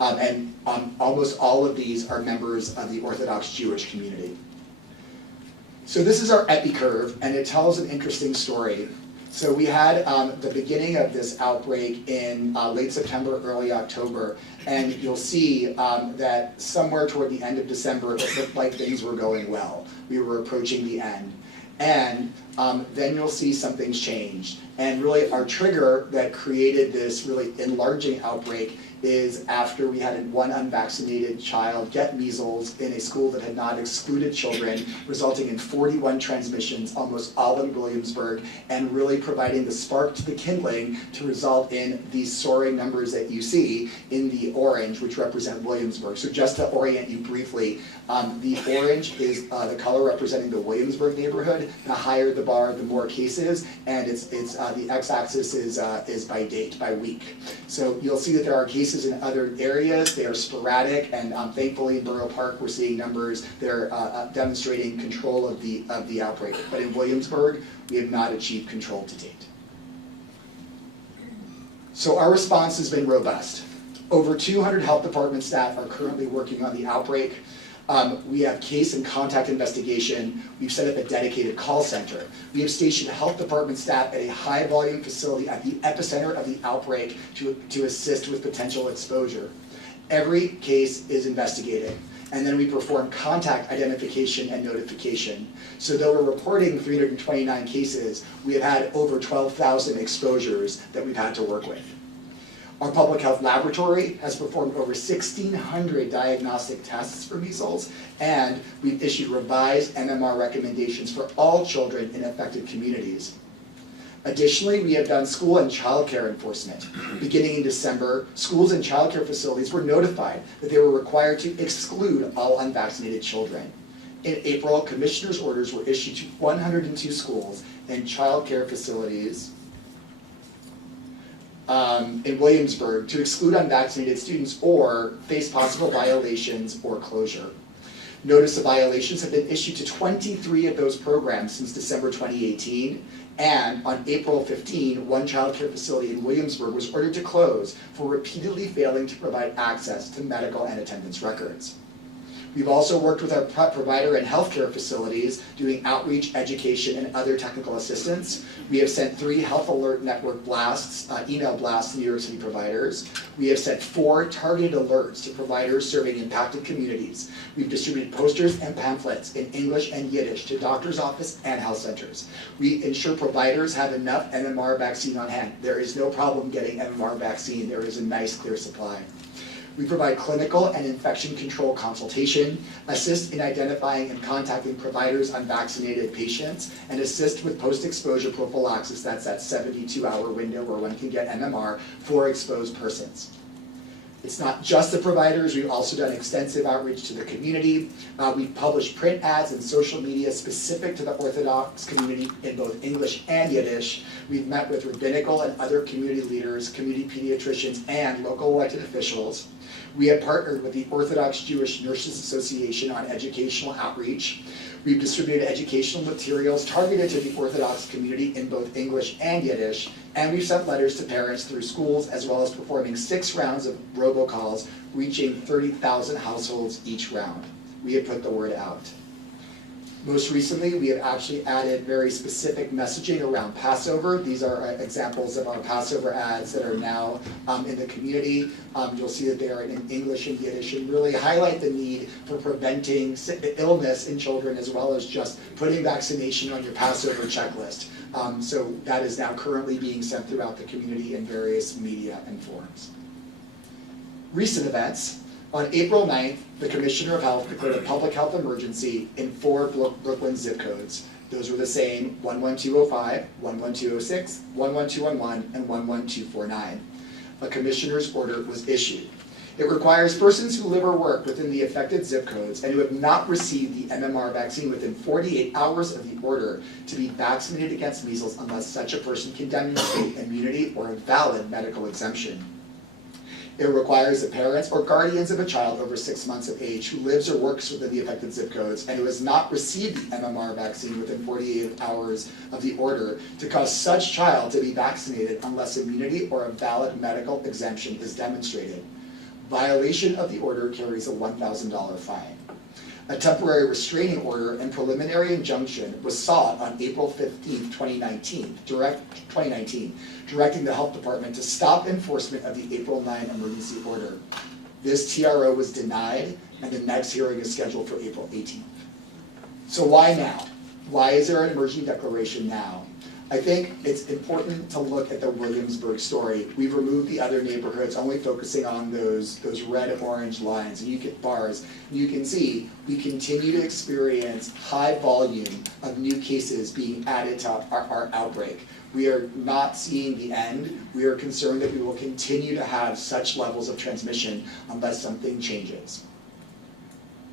And almost all of these are members of the Orthodox Jewish community. So this is our epi curve, and it tells an interesting story. So we had the beginning of this outbreak in late September, early October, and you'll see that somewhere toward the end of December, it looked like things were going well. We were approaching the end. And then you'll see something's changed. And really our trigger that created this really enlarging outbreak is after we had one unvaccinated child get measles in a school that had not excluded children, resulting in 41 transmissions, almost all in Williamsburg, and really providing the spark to the kindling to result in these soaring numbers that you see in the orange, which represent Williamsburg. So just to orient you briefly, the orange is the color representing the Williamsburg neighborhood. The higher the bar, the more cases, and it's the x-axis is by date, by week. So you'll see that there are cases in other areas. They are sporadic, and thankfully in Borough Park we're seeing numbers that are demonstrating control of the outbreak. But in Williamsburg, we have not achieved control to date. So our response has been robust. Over 200 health department staff are currently working on the outbreak. We have case and contact investigation. We've set up a dedicated call center. We have stationed health department staff at a high volume facility at the epicenter of the outbreak to assist with potential exposure. Every case is investigated, and then we perform contact identification and notification. So though we're reporting 329 cases, we have had over 12,000 exposures that we've had to work with. Our public health laboratory has performed over 1,600 diagnostic tests for measles, and we've issued revised MMR recommendations for all children in affected communities. Additionally, we have done school and childcare enforcement. Beginning in December, schools and childcare facilities were notified that they were required to exclude all unvaccinated children. In April, commissioner's orders were issued to 102 schools and childcare facilities in Williamsburg to exclude unvaccinated students or face possible violations or closure. Notice of violations have been issued to 23 of those programs since December 2018, and on April 15, one child care facility in Williamsburg was ordered to close for repeatedly failing to provide access to medical and attendance records. We've also worked with our provider and healthcare facilities doing outreach, education, and other technical assistance. We have sent 3 Health Alert Network blasts, email blasts to New York City providers. We have sent 4 targeted alerts to providers serving impacted communities. We've distributed posters and pamphlets in English and Yiddish to doctor's office and health centers. We ensure providers have enough MMR vaccine on hand. There is no problem getting MMR vaccine. There is a nice, clear supply. We provide clinical and infection control consultation, assist in identifying and contacting providers on vaccinated patients, and assist with post-exposure prophylaxis. That's that 72-hour window where one can get MMR for exposed persons. It's not just the providers, we've also done extensive outreach to the community. We've published print ads and social media specific to the Orthodox community in both English and Yiddish. We've met with rabbinical and other community leaders, community pediatricians, and local elected officials. We have partnered with the Orthodox Jewish Nurses Association on educational outreach. We've distributed educational materials targeted to the Orthodox community in both English and Yiddish, and we've sent letters to parents through schools, as well as performing 6 rounds of robocalls, reaching 30,000 households each round. We have put the word out. Most recently, we have actually added very specific messaging around Passover. These are examples of our Passover ads that are now in the community. You'll see that they are in English and Yiddish, and really highlight the need for preventing illness in children, as well as just putting vaccination on your Passover checklist. So that is now currently being sent throughout the community in various media and forums. Recent events. On April 9th, the Commissioner of Health declared a public health emergency in 4 Brooklyn zip codes. Those were the same: 11205, 11206, 11211, and 11249. A Commissioner's order was issued. It requires persons who live or work within the affected zip codes and who have not received the MMR vaccine within 48 hours of the order to be vaccinated against measles unless such a person can demonstrate immunity or a valid medical exemption. It requires the parents or guardians of a child over 6 months of age who lives or works within the affected zip codes and who has not received the MMR vaccine within 48 hours of the order to cause such child to be vaccinated unless immunity or a valid medical exemption is demonstrated. Violation of the order carries a $1,000 fine. A temporary restraining order and preliminary injunction was sought on April 15, 2019, directing the health department to stop enforcement of the April 9 emergency order. This TRO was denied, and the next hearing is scheduled for April 18th. So why now? Why is there an emergency declaration now? I think it's important to look at the Williamsburg story. We've removed the other neighborhoods, only focusing on those red and orange lines, and you get bars. You can see we continue to experience high volume of new cases being added to our outbreak. We are not seeing the end. We are concerned that we will continue to have such levels of transmission unless something changes.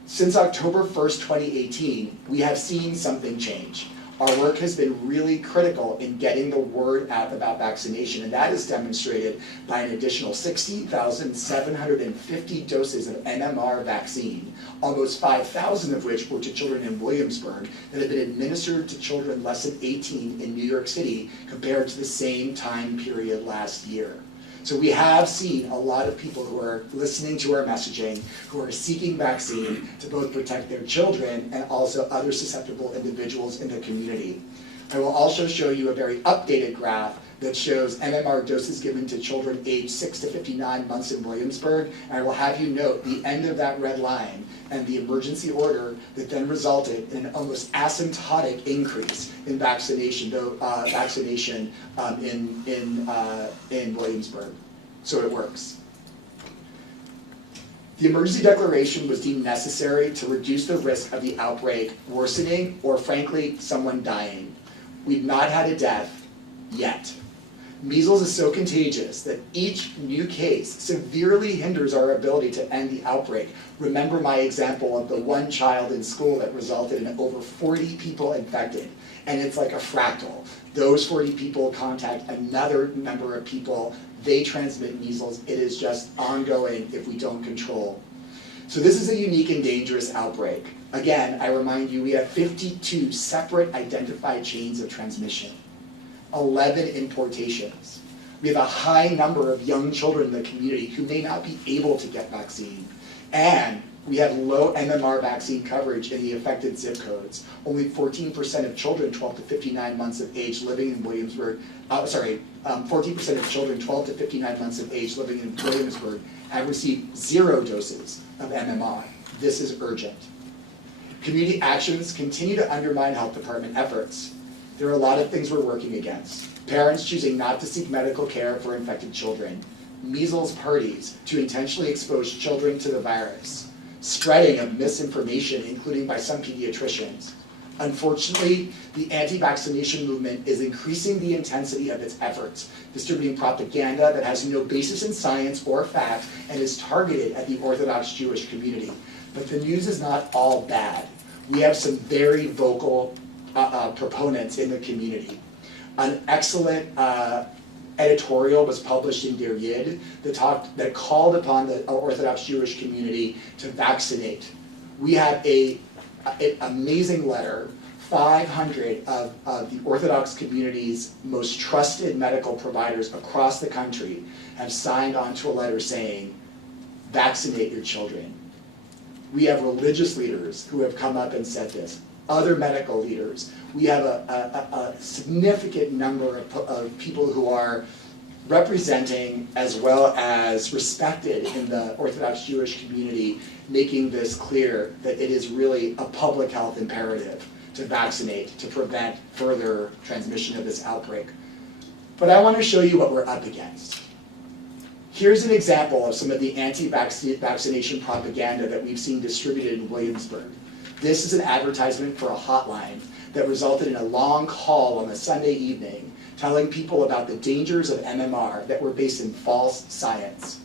Since October 1st, 2018, we have seen something change. Our work has been really critical in getting the word out about vaccination, and that is demonstrated by an additional 60,750 doses of MMR vaccine, almost 5,000 of which were to children in Williamsburg, that have been administered to children less than 18 in New York City compared to the same time period last year. So we have seen a lot of people who are listening to our messaging, who are seeking vaccine to both protect their children and also other susceptible individuals in the community. I will also show you a very updated graph that shows MMR doses given to children aged 6 to 59 months in Williamsburg, and I will have you note the end of that red line and the emergency order that then resulted in an almost asymptotic increase in vaccination in Williamsburg. So it works. The emergency declaration was deemed necessary to reduce the risk of the outbreak worsening or, frankly, someone dying. We've not had a death yet. Measles is so contagious that each new case severely hinders our ability to end the outbreak. Remember my example of the one child in school that resulted in over 40 people infected, and it's like a fractal. Those 40 people contact another number of people, they transmit measles. It is just ongoing if we don't control. So this is a unique and dangerous outbreak. Again, I remind you, we have 52 separate identified chains of transmission. 11 importations. We have a high number of young children in the community who may not be able to get vaccine. And we have low MMR vaccine coverage in the affected zip codes. Only 14% of children 12 to 59 months of age living in Williamsburg, 14% of children 12 to 59 months of age living in Williamsburg have received 0 doses of MMR. This is urgent. Community actions continue to undermine health department efforts. There are a lot of things we're working against. Parents choosing not to seek medical care for infected children. Measles parties to intentionally expose children to the virus. Spreading of misinformation, including by some pediatricians. Unfortunately, the anti-vaccination movement is increasing the intensity of its efforts, distributing propaganda that has no basis in science or fact and is targeted at the Orthodox Jewish community. But the news is not all bad. We have some very vocal proponents in the community. An excellent editorial was published in Der Yid that called upon the Orthodox Jewish community to vaccinate. We have an amazing letter. 500 of the Orthodox community's most trusted medical providers across the country have signed on to a letter saying, vaccinate your children. We have religious leaders who have come up and said this. Other medical leaders. We have a significant number of people who are representing as well as respected in the Orthodox Jewish community, making this clear that it is really a public health imperative to vaccinate to prevent further transmission of this outbreak. But I want to show you what we're up against. Here's an example of some of the anti-vaccination propaganda that we've seen distributed in Williamsburg. This is an advertisement for a hotline that resulted in a long call on a Sunday evening telling people about the dangers of MMR that were based in false science.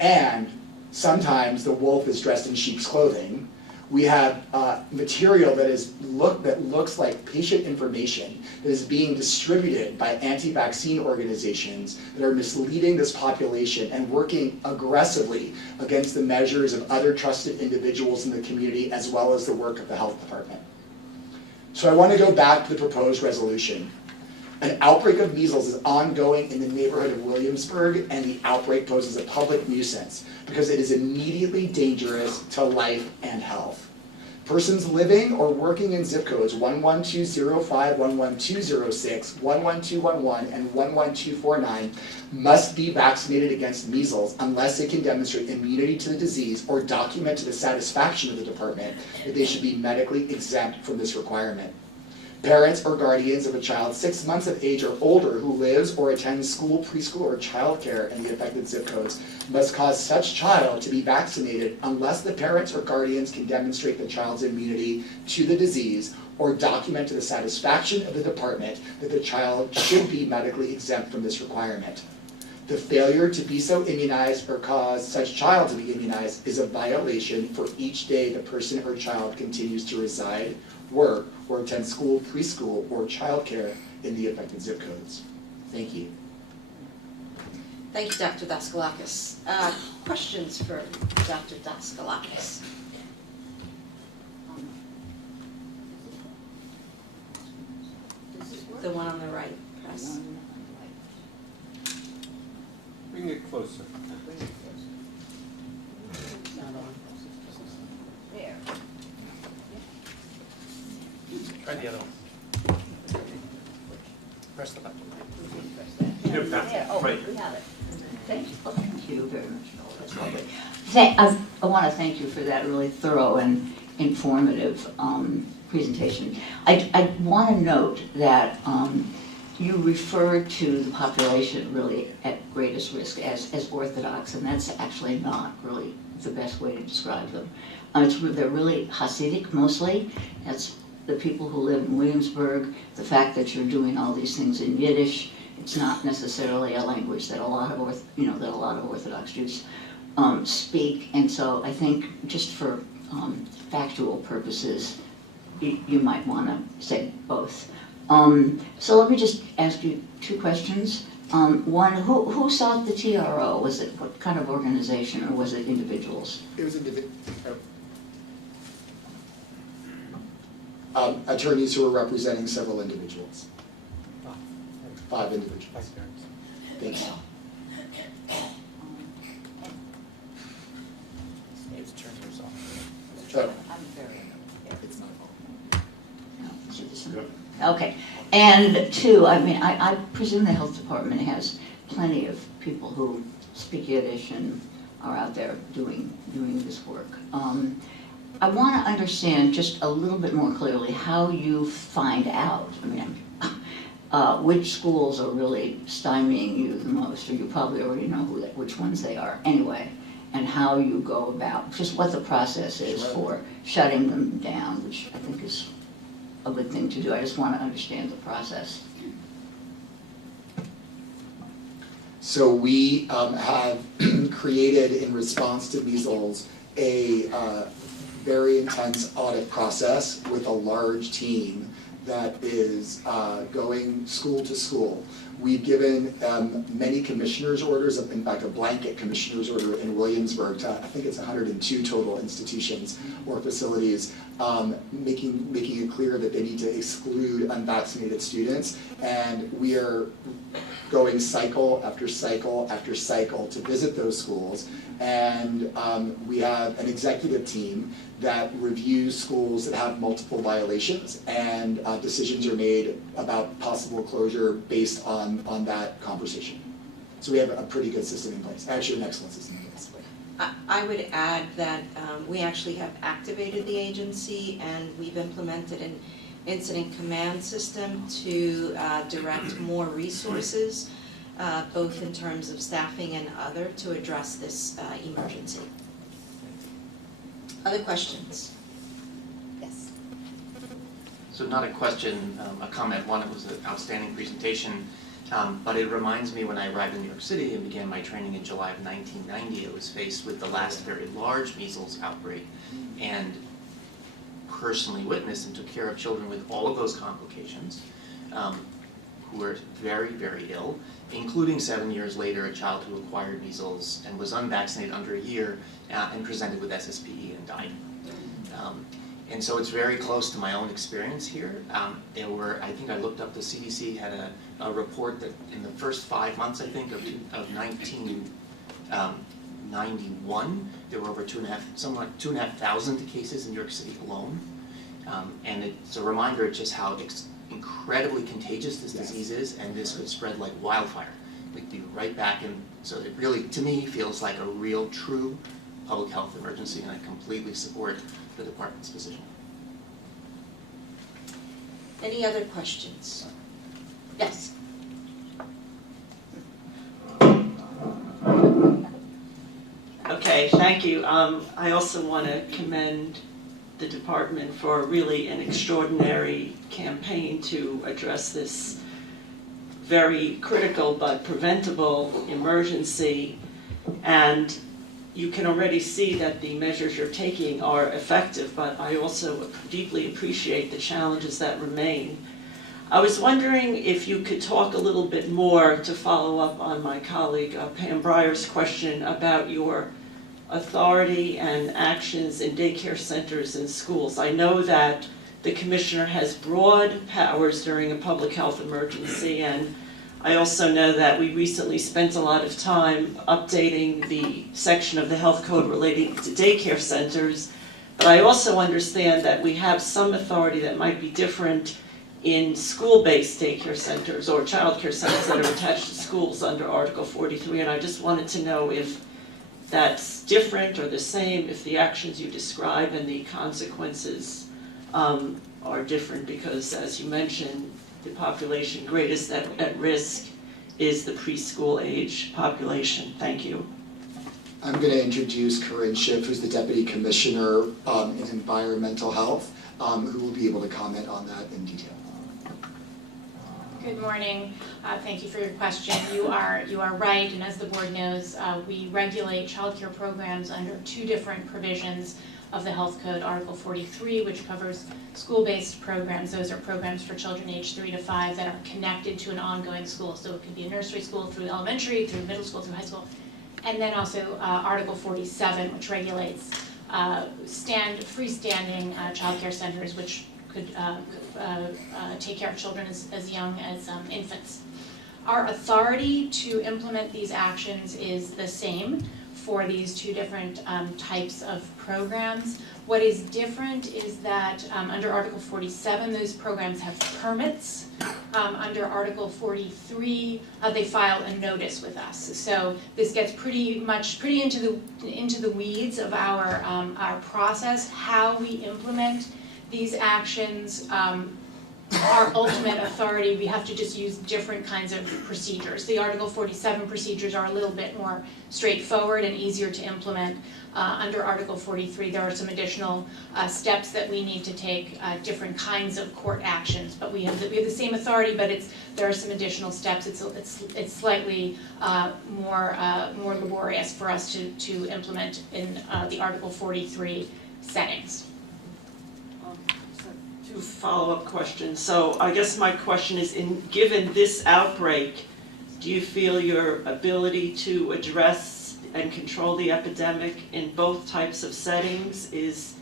And sometimes the wolf is dressed in sheep's clothing. We have material that looks like patient information that is being distributed by anti-vaccine organizations that are misleading this population and working aggressively against the measures of other trusted individuals in the community as well as the work of the health department. So I want to go back to the proposed resolution. An outbreak of measles is ongoing in the neighborhood of Williamsburg, and the outbreak poses a public nuisance because it is immediately dangerous to life and health. Persons living or working in zip codes 11205, 11206, 11211, and 11249 must be vaccinated against measles unless they can demonstrate immunity to the disease or document to the satisfaction of the department that they should be medically exempt from this requirement. Parents or guardians of a child 6 months of age or older who lives or attends school, preschool, or childcare in the affected zip codes must cause such child to be vaccinated unless the parents or guardians can demonstrate the child's immunity to the disease or document to the satisfaction of the department that the child should be medically exempt from this requirement. The failure to be so immunized or cause such child to be immunized is a violation for each day the person or child continues to reside, work, or attend school, preschool, or childcare in the affected zip codes. Thank you. Thank you, Dr. Daskalakis. Questions for Dr. Daskalakis? The one on the right, press. Bring it closer. There. Try the other one. Press the button. There, oh, Right. we have it. Thank you, oh, thank you very much, Noel, that's lovely. I want to thank you for that really thorough and informative presentation. I want to note that you refer to the population really at greatest risk as Orthodox, and that's actually not really the best way to describe them. They're really Hasidic mostly. That's the people who live in Williamsburg. The fact that you're doing all these things in Yiddish, it's not necessarily a language that a lot of Orthodox Jews speak, and so I think just for factual purposes, you might want to say both. So let me just ask you two questions. One, who sought the TRO? Was it what kind of organization, or was it individuals? It was attorneys who were representing several individuals. 5 individuals. Thank you. Maybe turn yours off. Oh, I'm very. it's not. No, so this one. Okay, and two, I mean, I presume the health department has plenty of people who speak Yiddish and are out there doing this work. I want to understand just a little bit more clearly how you find out. I mean, which schools are really stymieing you the most, or you probably already know which ones they are anyway, and how you go about, just what the process is for shutting them down, which I think is a good thing to do. I just want to understand the process. So we have created, in response to measles, a very intense audit process with a large team that is going school to school. We've given many commissioner's orders, in fact a blanket commissioner's order in Williamsburg to, I think it's 102 total institutions or facilities, making it clear that they need to exclude unvaccinated students. And we are going cycle after cycle after cycle to visit those schools. And we have an executive team that reviews schools that have multiple violations, and decisions are made about possible closure based on that conversation. So we have a pretty good system in place, actually an excellent system in place. I would add that we actually have activated the agency, and we've implemented an incident command system to direct more resources, both in terms of staffing and other, to address this emergency. Other questions? Yes. So not a question, a comment. One, it was an outstanding presentation, but it reminds me when I arrived in New York City and began my training in July of 1990, I was faced with the last very large measles outbreak. And personally witnessed and took care of children with all of those complications, who were very, very ill, including 7 years later a child who acquired measles and was unvaccinated under a year and presented with SSPE and died. And so it's very close to my own experience here. There were, I think I looked up, the CDC had a report that in the first 5 months, I think, of 1991, there were over 2,500 cases in New York City alone. And it's a reminder of just how incredibly contagious this disease is, and this could spread like wildfire. We'd be right back in, so it really, to me, feels like a real, true public health emergency, and I completely support the department's position. Any other questions? Yes. Okay, thank you. I also want to commend the department for really an extraordinary campaign to address this very critical but preventable emergency. And you can already see that the measures you're taking are effective, but I also deeply appreciate the challenges that remain. I was wondering if you could talk a little bit more to follow up on my colleague Pam Breyer's question about your authority and actions in daycare centers and schools. I know that the commissioner has broad powers during a public health emergency, and I also know that we recently spent a lot of time updating the section of the health code relating to daycare centers, but I also understand that we have some authority that might be different in school-based daycare centers or childcare centers that are attached to schools under Article 43, and I just wanted to know if that's different or the same, if the actions you describe and the consequences are different, because as you mentioned, the population greatest at risk is the preschool age population. Thank you. I'm going to introduce Corinne Schiff, who's the Deputy Commissioner in Environmental Health, who will be able to comment on that in detail. Good morning. Thank you for your question. You are right, and as the board knows, we regulate childcare programs under two different provisions of the Health Code, Article 43, which covers school-based programs. Those are programs for children aged 3 to 5 that are connected to an ongoing school. So it could be a nursery school through elementary, through middle school, through high school. And then also Article 47, which regulates freestanding childcare centers, which could take care of children as young as infants. Our authority to implement these actions is the same for these two different types of programs. What is different is that under Article 47, those programs have permits. Under Article 43, they file a notice with us. So this gets pretty into the weeds of our process, how we implement these actions. Our ultimate authority, we have to just use different kinds of procedures. The Article 47 procedures are a little bit more straightforward and easier to implement. Under Article 43, there are some additional steps that we need to take, different kinds of court actions. But we have the same authority, but there are some additional steps. It's slightly more laborious for us to implement in the Article 43 settings. Two follow-up questions. So I guess my question is, given this outbreak, do you feel your ability to address and control the epidemic in both types of settings is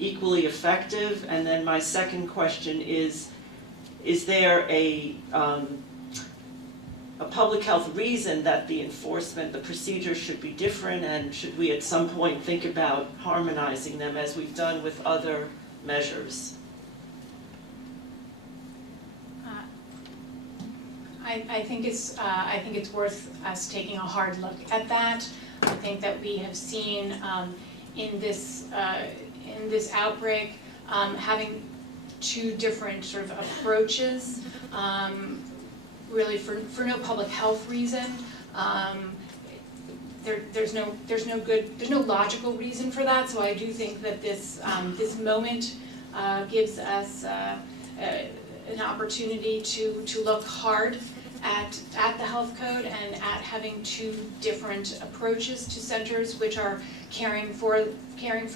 equally effective? And then my second question is there a public health reason that the enforcement, the procedures should be different, and should we at some point think about harmonizing them as we've done with other measures? I think it's worth us taking a hard look at that. I think that we have seen in this outbreak having two different sort of approaches, really for no public health reason. There's no logical reason for that. So I do think that this moment gives us an opportunity to look hard at the health code and at having two different approaches to centers which are caring for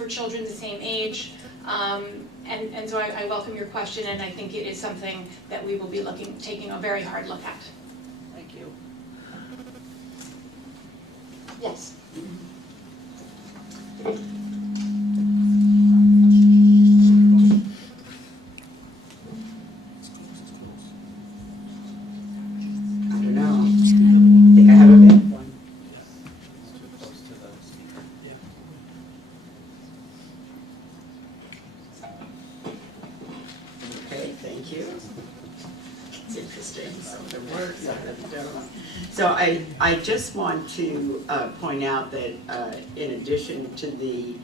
children the same age And so I welcome your question, and I think it is something that we will be taking a very hard look at. Thank you. Yes. I don't know. I think I have a bad one. Okay, thank you. It's interesting, some of them work, some of them don't. So I just want to point out that in addition to the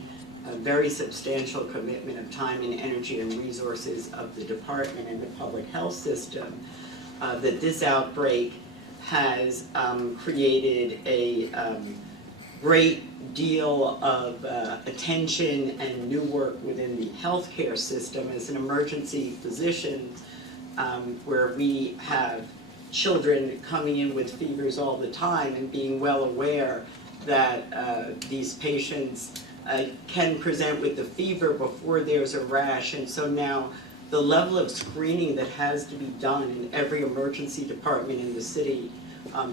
very substantial commitment of time and energy and resources of the department and the public health system, that this outbreak has created a great deal of attention and new work within the healthcare system. As an emergency physician, where we have children coming in with fevers all the time, and being well aware that these patients can present with the fever before there's a rash. And so now the level of screening that has to be done in every emergency department in the city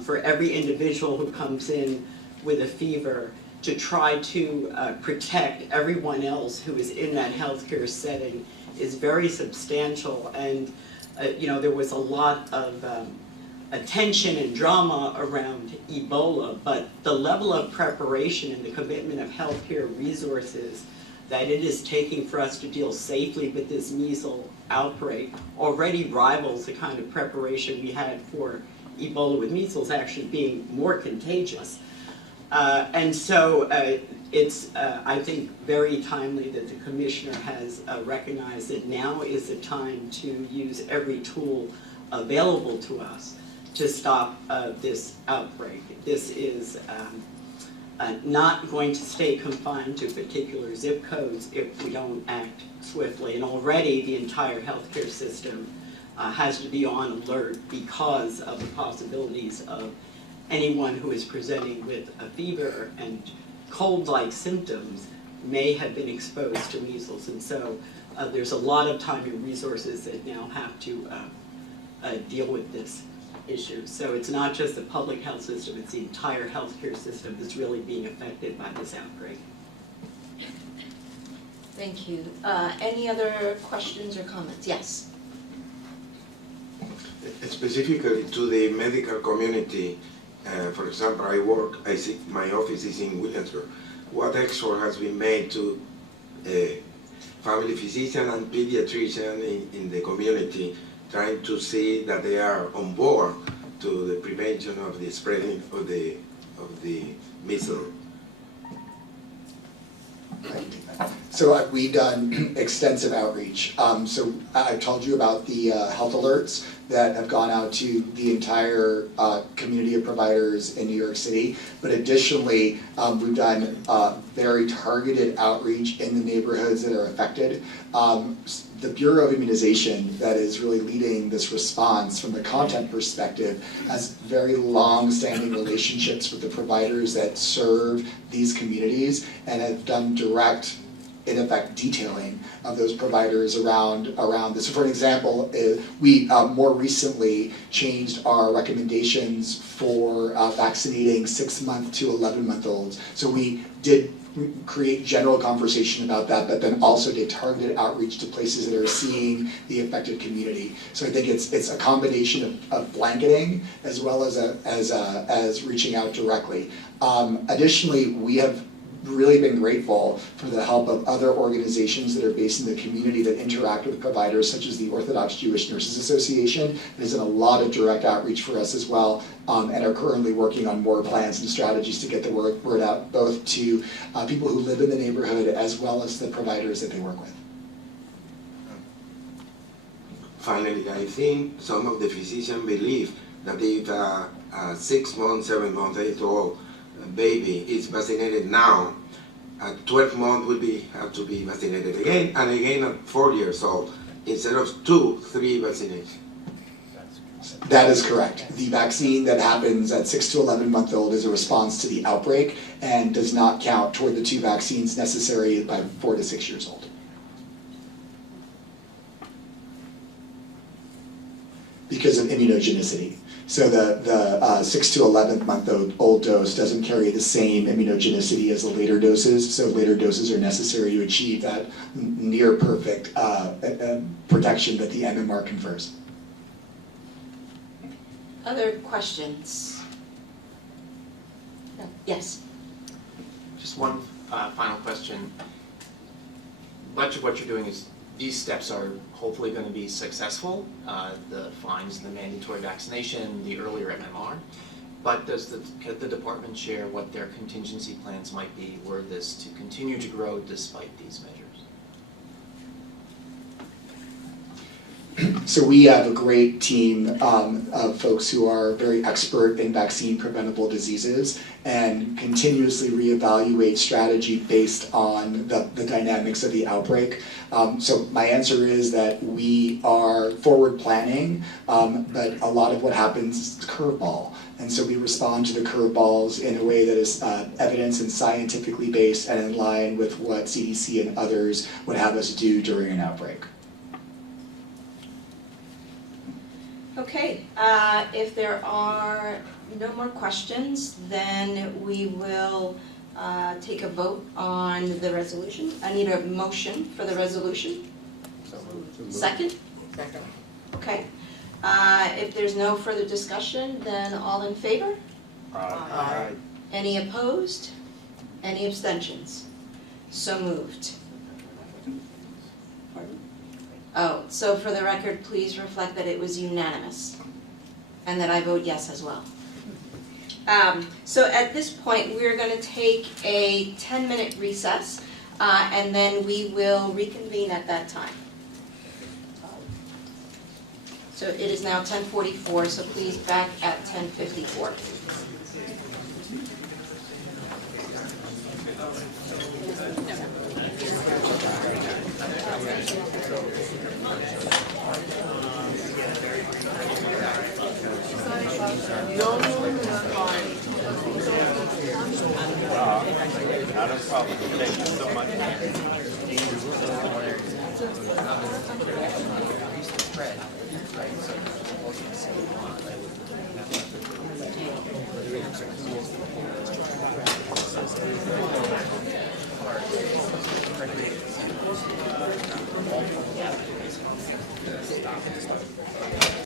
for every individual who comes in with a fever, to try to protect everyone else who is in that healthcare setting, is very substantial. And you know, there was a lot of attention and drama around Ebola, but the level of preparation and the commitment of healthcare resources that it is taking for us to deal safely with this measles outbreak already rivals the kind of preparation we had for Ebola, with measles actually being more contagious. And so it's, I think, very timely that the commissioner has recognized that now is the time to use every tool available to us to stop this outbreak. This is not going to stay confined to particular zip codes if we don't act swiftly. And already the entire healthcare system has to be on alert because of the possibilities of anyone who is presenting with a fever and cold-like symptoms may have been exposed to measles. And so there's a lot of time and resources that now have to deal with this issue. So it's not just the public health system, it's the entire healthcare system that's really being affected by this outbreak. Thank you. Any other questions or comments? Yes. Specifically to the medical community, for example, I see my office is in Williamsburg. What effort has been made to family physician and pediatrician in the community, trying to see that they are on board to the prevention of the spreading of the measles? So we've done extensive outreach. So I've told you about the health alerts that have gone out to the entire community of providers in New York City. But additionally, we've done very targeted outreach in the neighborhoods that are affected. The Bureau of Immunization that is really leading this response from the content perspective has very long-standing relationships with the providers that serve these communities and have done direct, in effect, detailing of those providers around this. So for an example, we more recently changed our recommendations for vaccinating 6-month to 11-month-olds. So we did create general conversation about that, but then also did targeted outreach to places that are seeing the affected community. So I think it's a combination of blanketing as well as reaching out directly. Additionally, we have really been grateful for the help of other organizations that are based in the community that interact with providers, such as the Orthodox Jewish Nurses Association. There's been a lot of direct outreach for us as well, and are currently working on more plans and strategies to get the word out, both to people who live in the neighborhood as well as the providers that they work with. Finally, I think some of the physicians believe that if a 6-month, 7-month, 8-year-old baby is vaccinated now, at 12 months will have to be vaccinated again, and again at 4 years old, instead of 2-3 vaccinations. That is correct. The vaccine that happens at 6 to 11-month-old is a response to the outbreak and does not count toward the 2 vaccines necessary by 4 to 6 years old. because of immunogenicity. So the 6 to 11 month old dose doesn't carry the same immunogenicity as the later doses, so later doses are necessary to achieve that near perfect protection that the MMR confers. Other questions? No. Yes. Just one final question. Much of what you're doing is, these steps are hopefully going to be successful, the fines, the mandatory vaccination, the earlier MMR, but does the department share what their contingency plans might be were this to continue to grow despite these measures? So we have a great team of folks who are very expert in vaccine preventable diseases and continuously reevaluate strategy based on the dynamics of the outbreak. So my answer is that we are forward planning, but a lot of what happens is curveball. And so we respond to the curveballs in a way that is evidence and scientifically based and in line with what CDC and others would have us do during an outbreak. Okay, if there are no more questions, then we will take a vote on the resolution. I need a motion for the resolution. Second? Second. Okay. If there's no further discussion, then all in favor? Aye. Any opposed? Any abstentions? So moved. Oh, so for the record, please reflect that it was unanimous and that I vote yes as well. So at this point, we're going to take a 10-minute recess and then we will reconvene at that time. So it is now 10:44, so please back at 10:54. Not a problem. Thank you so much.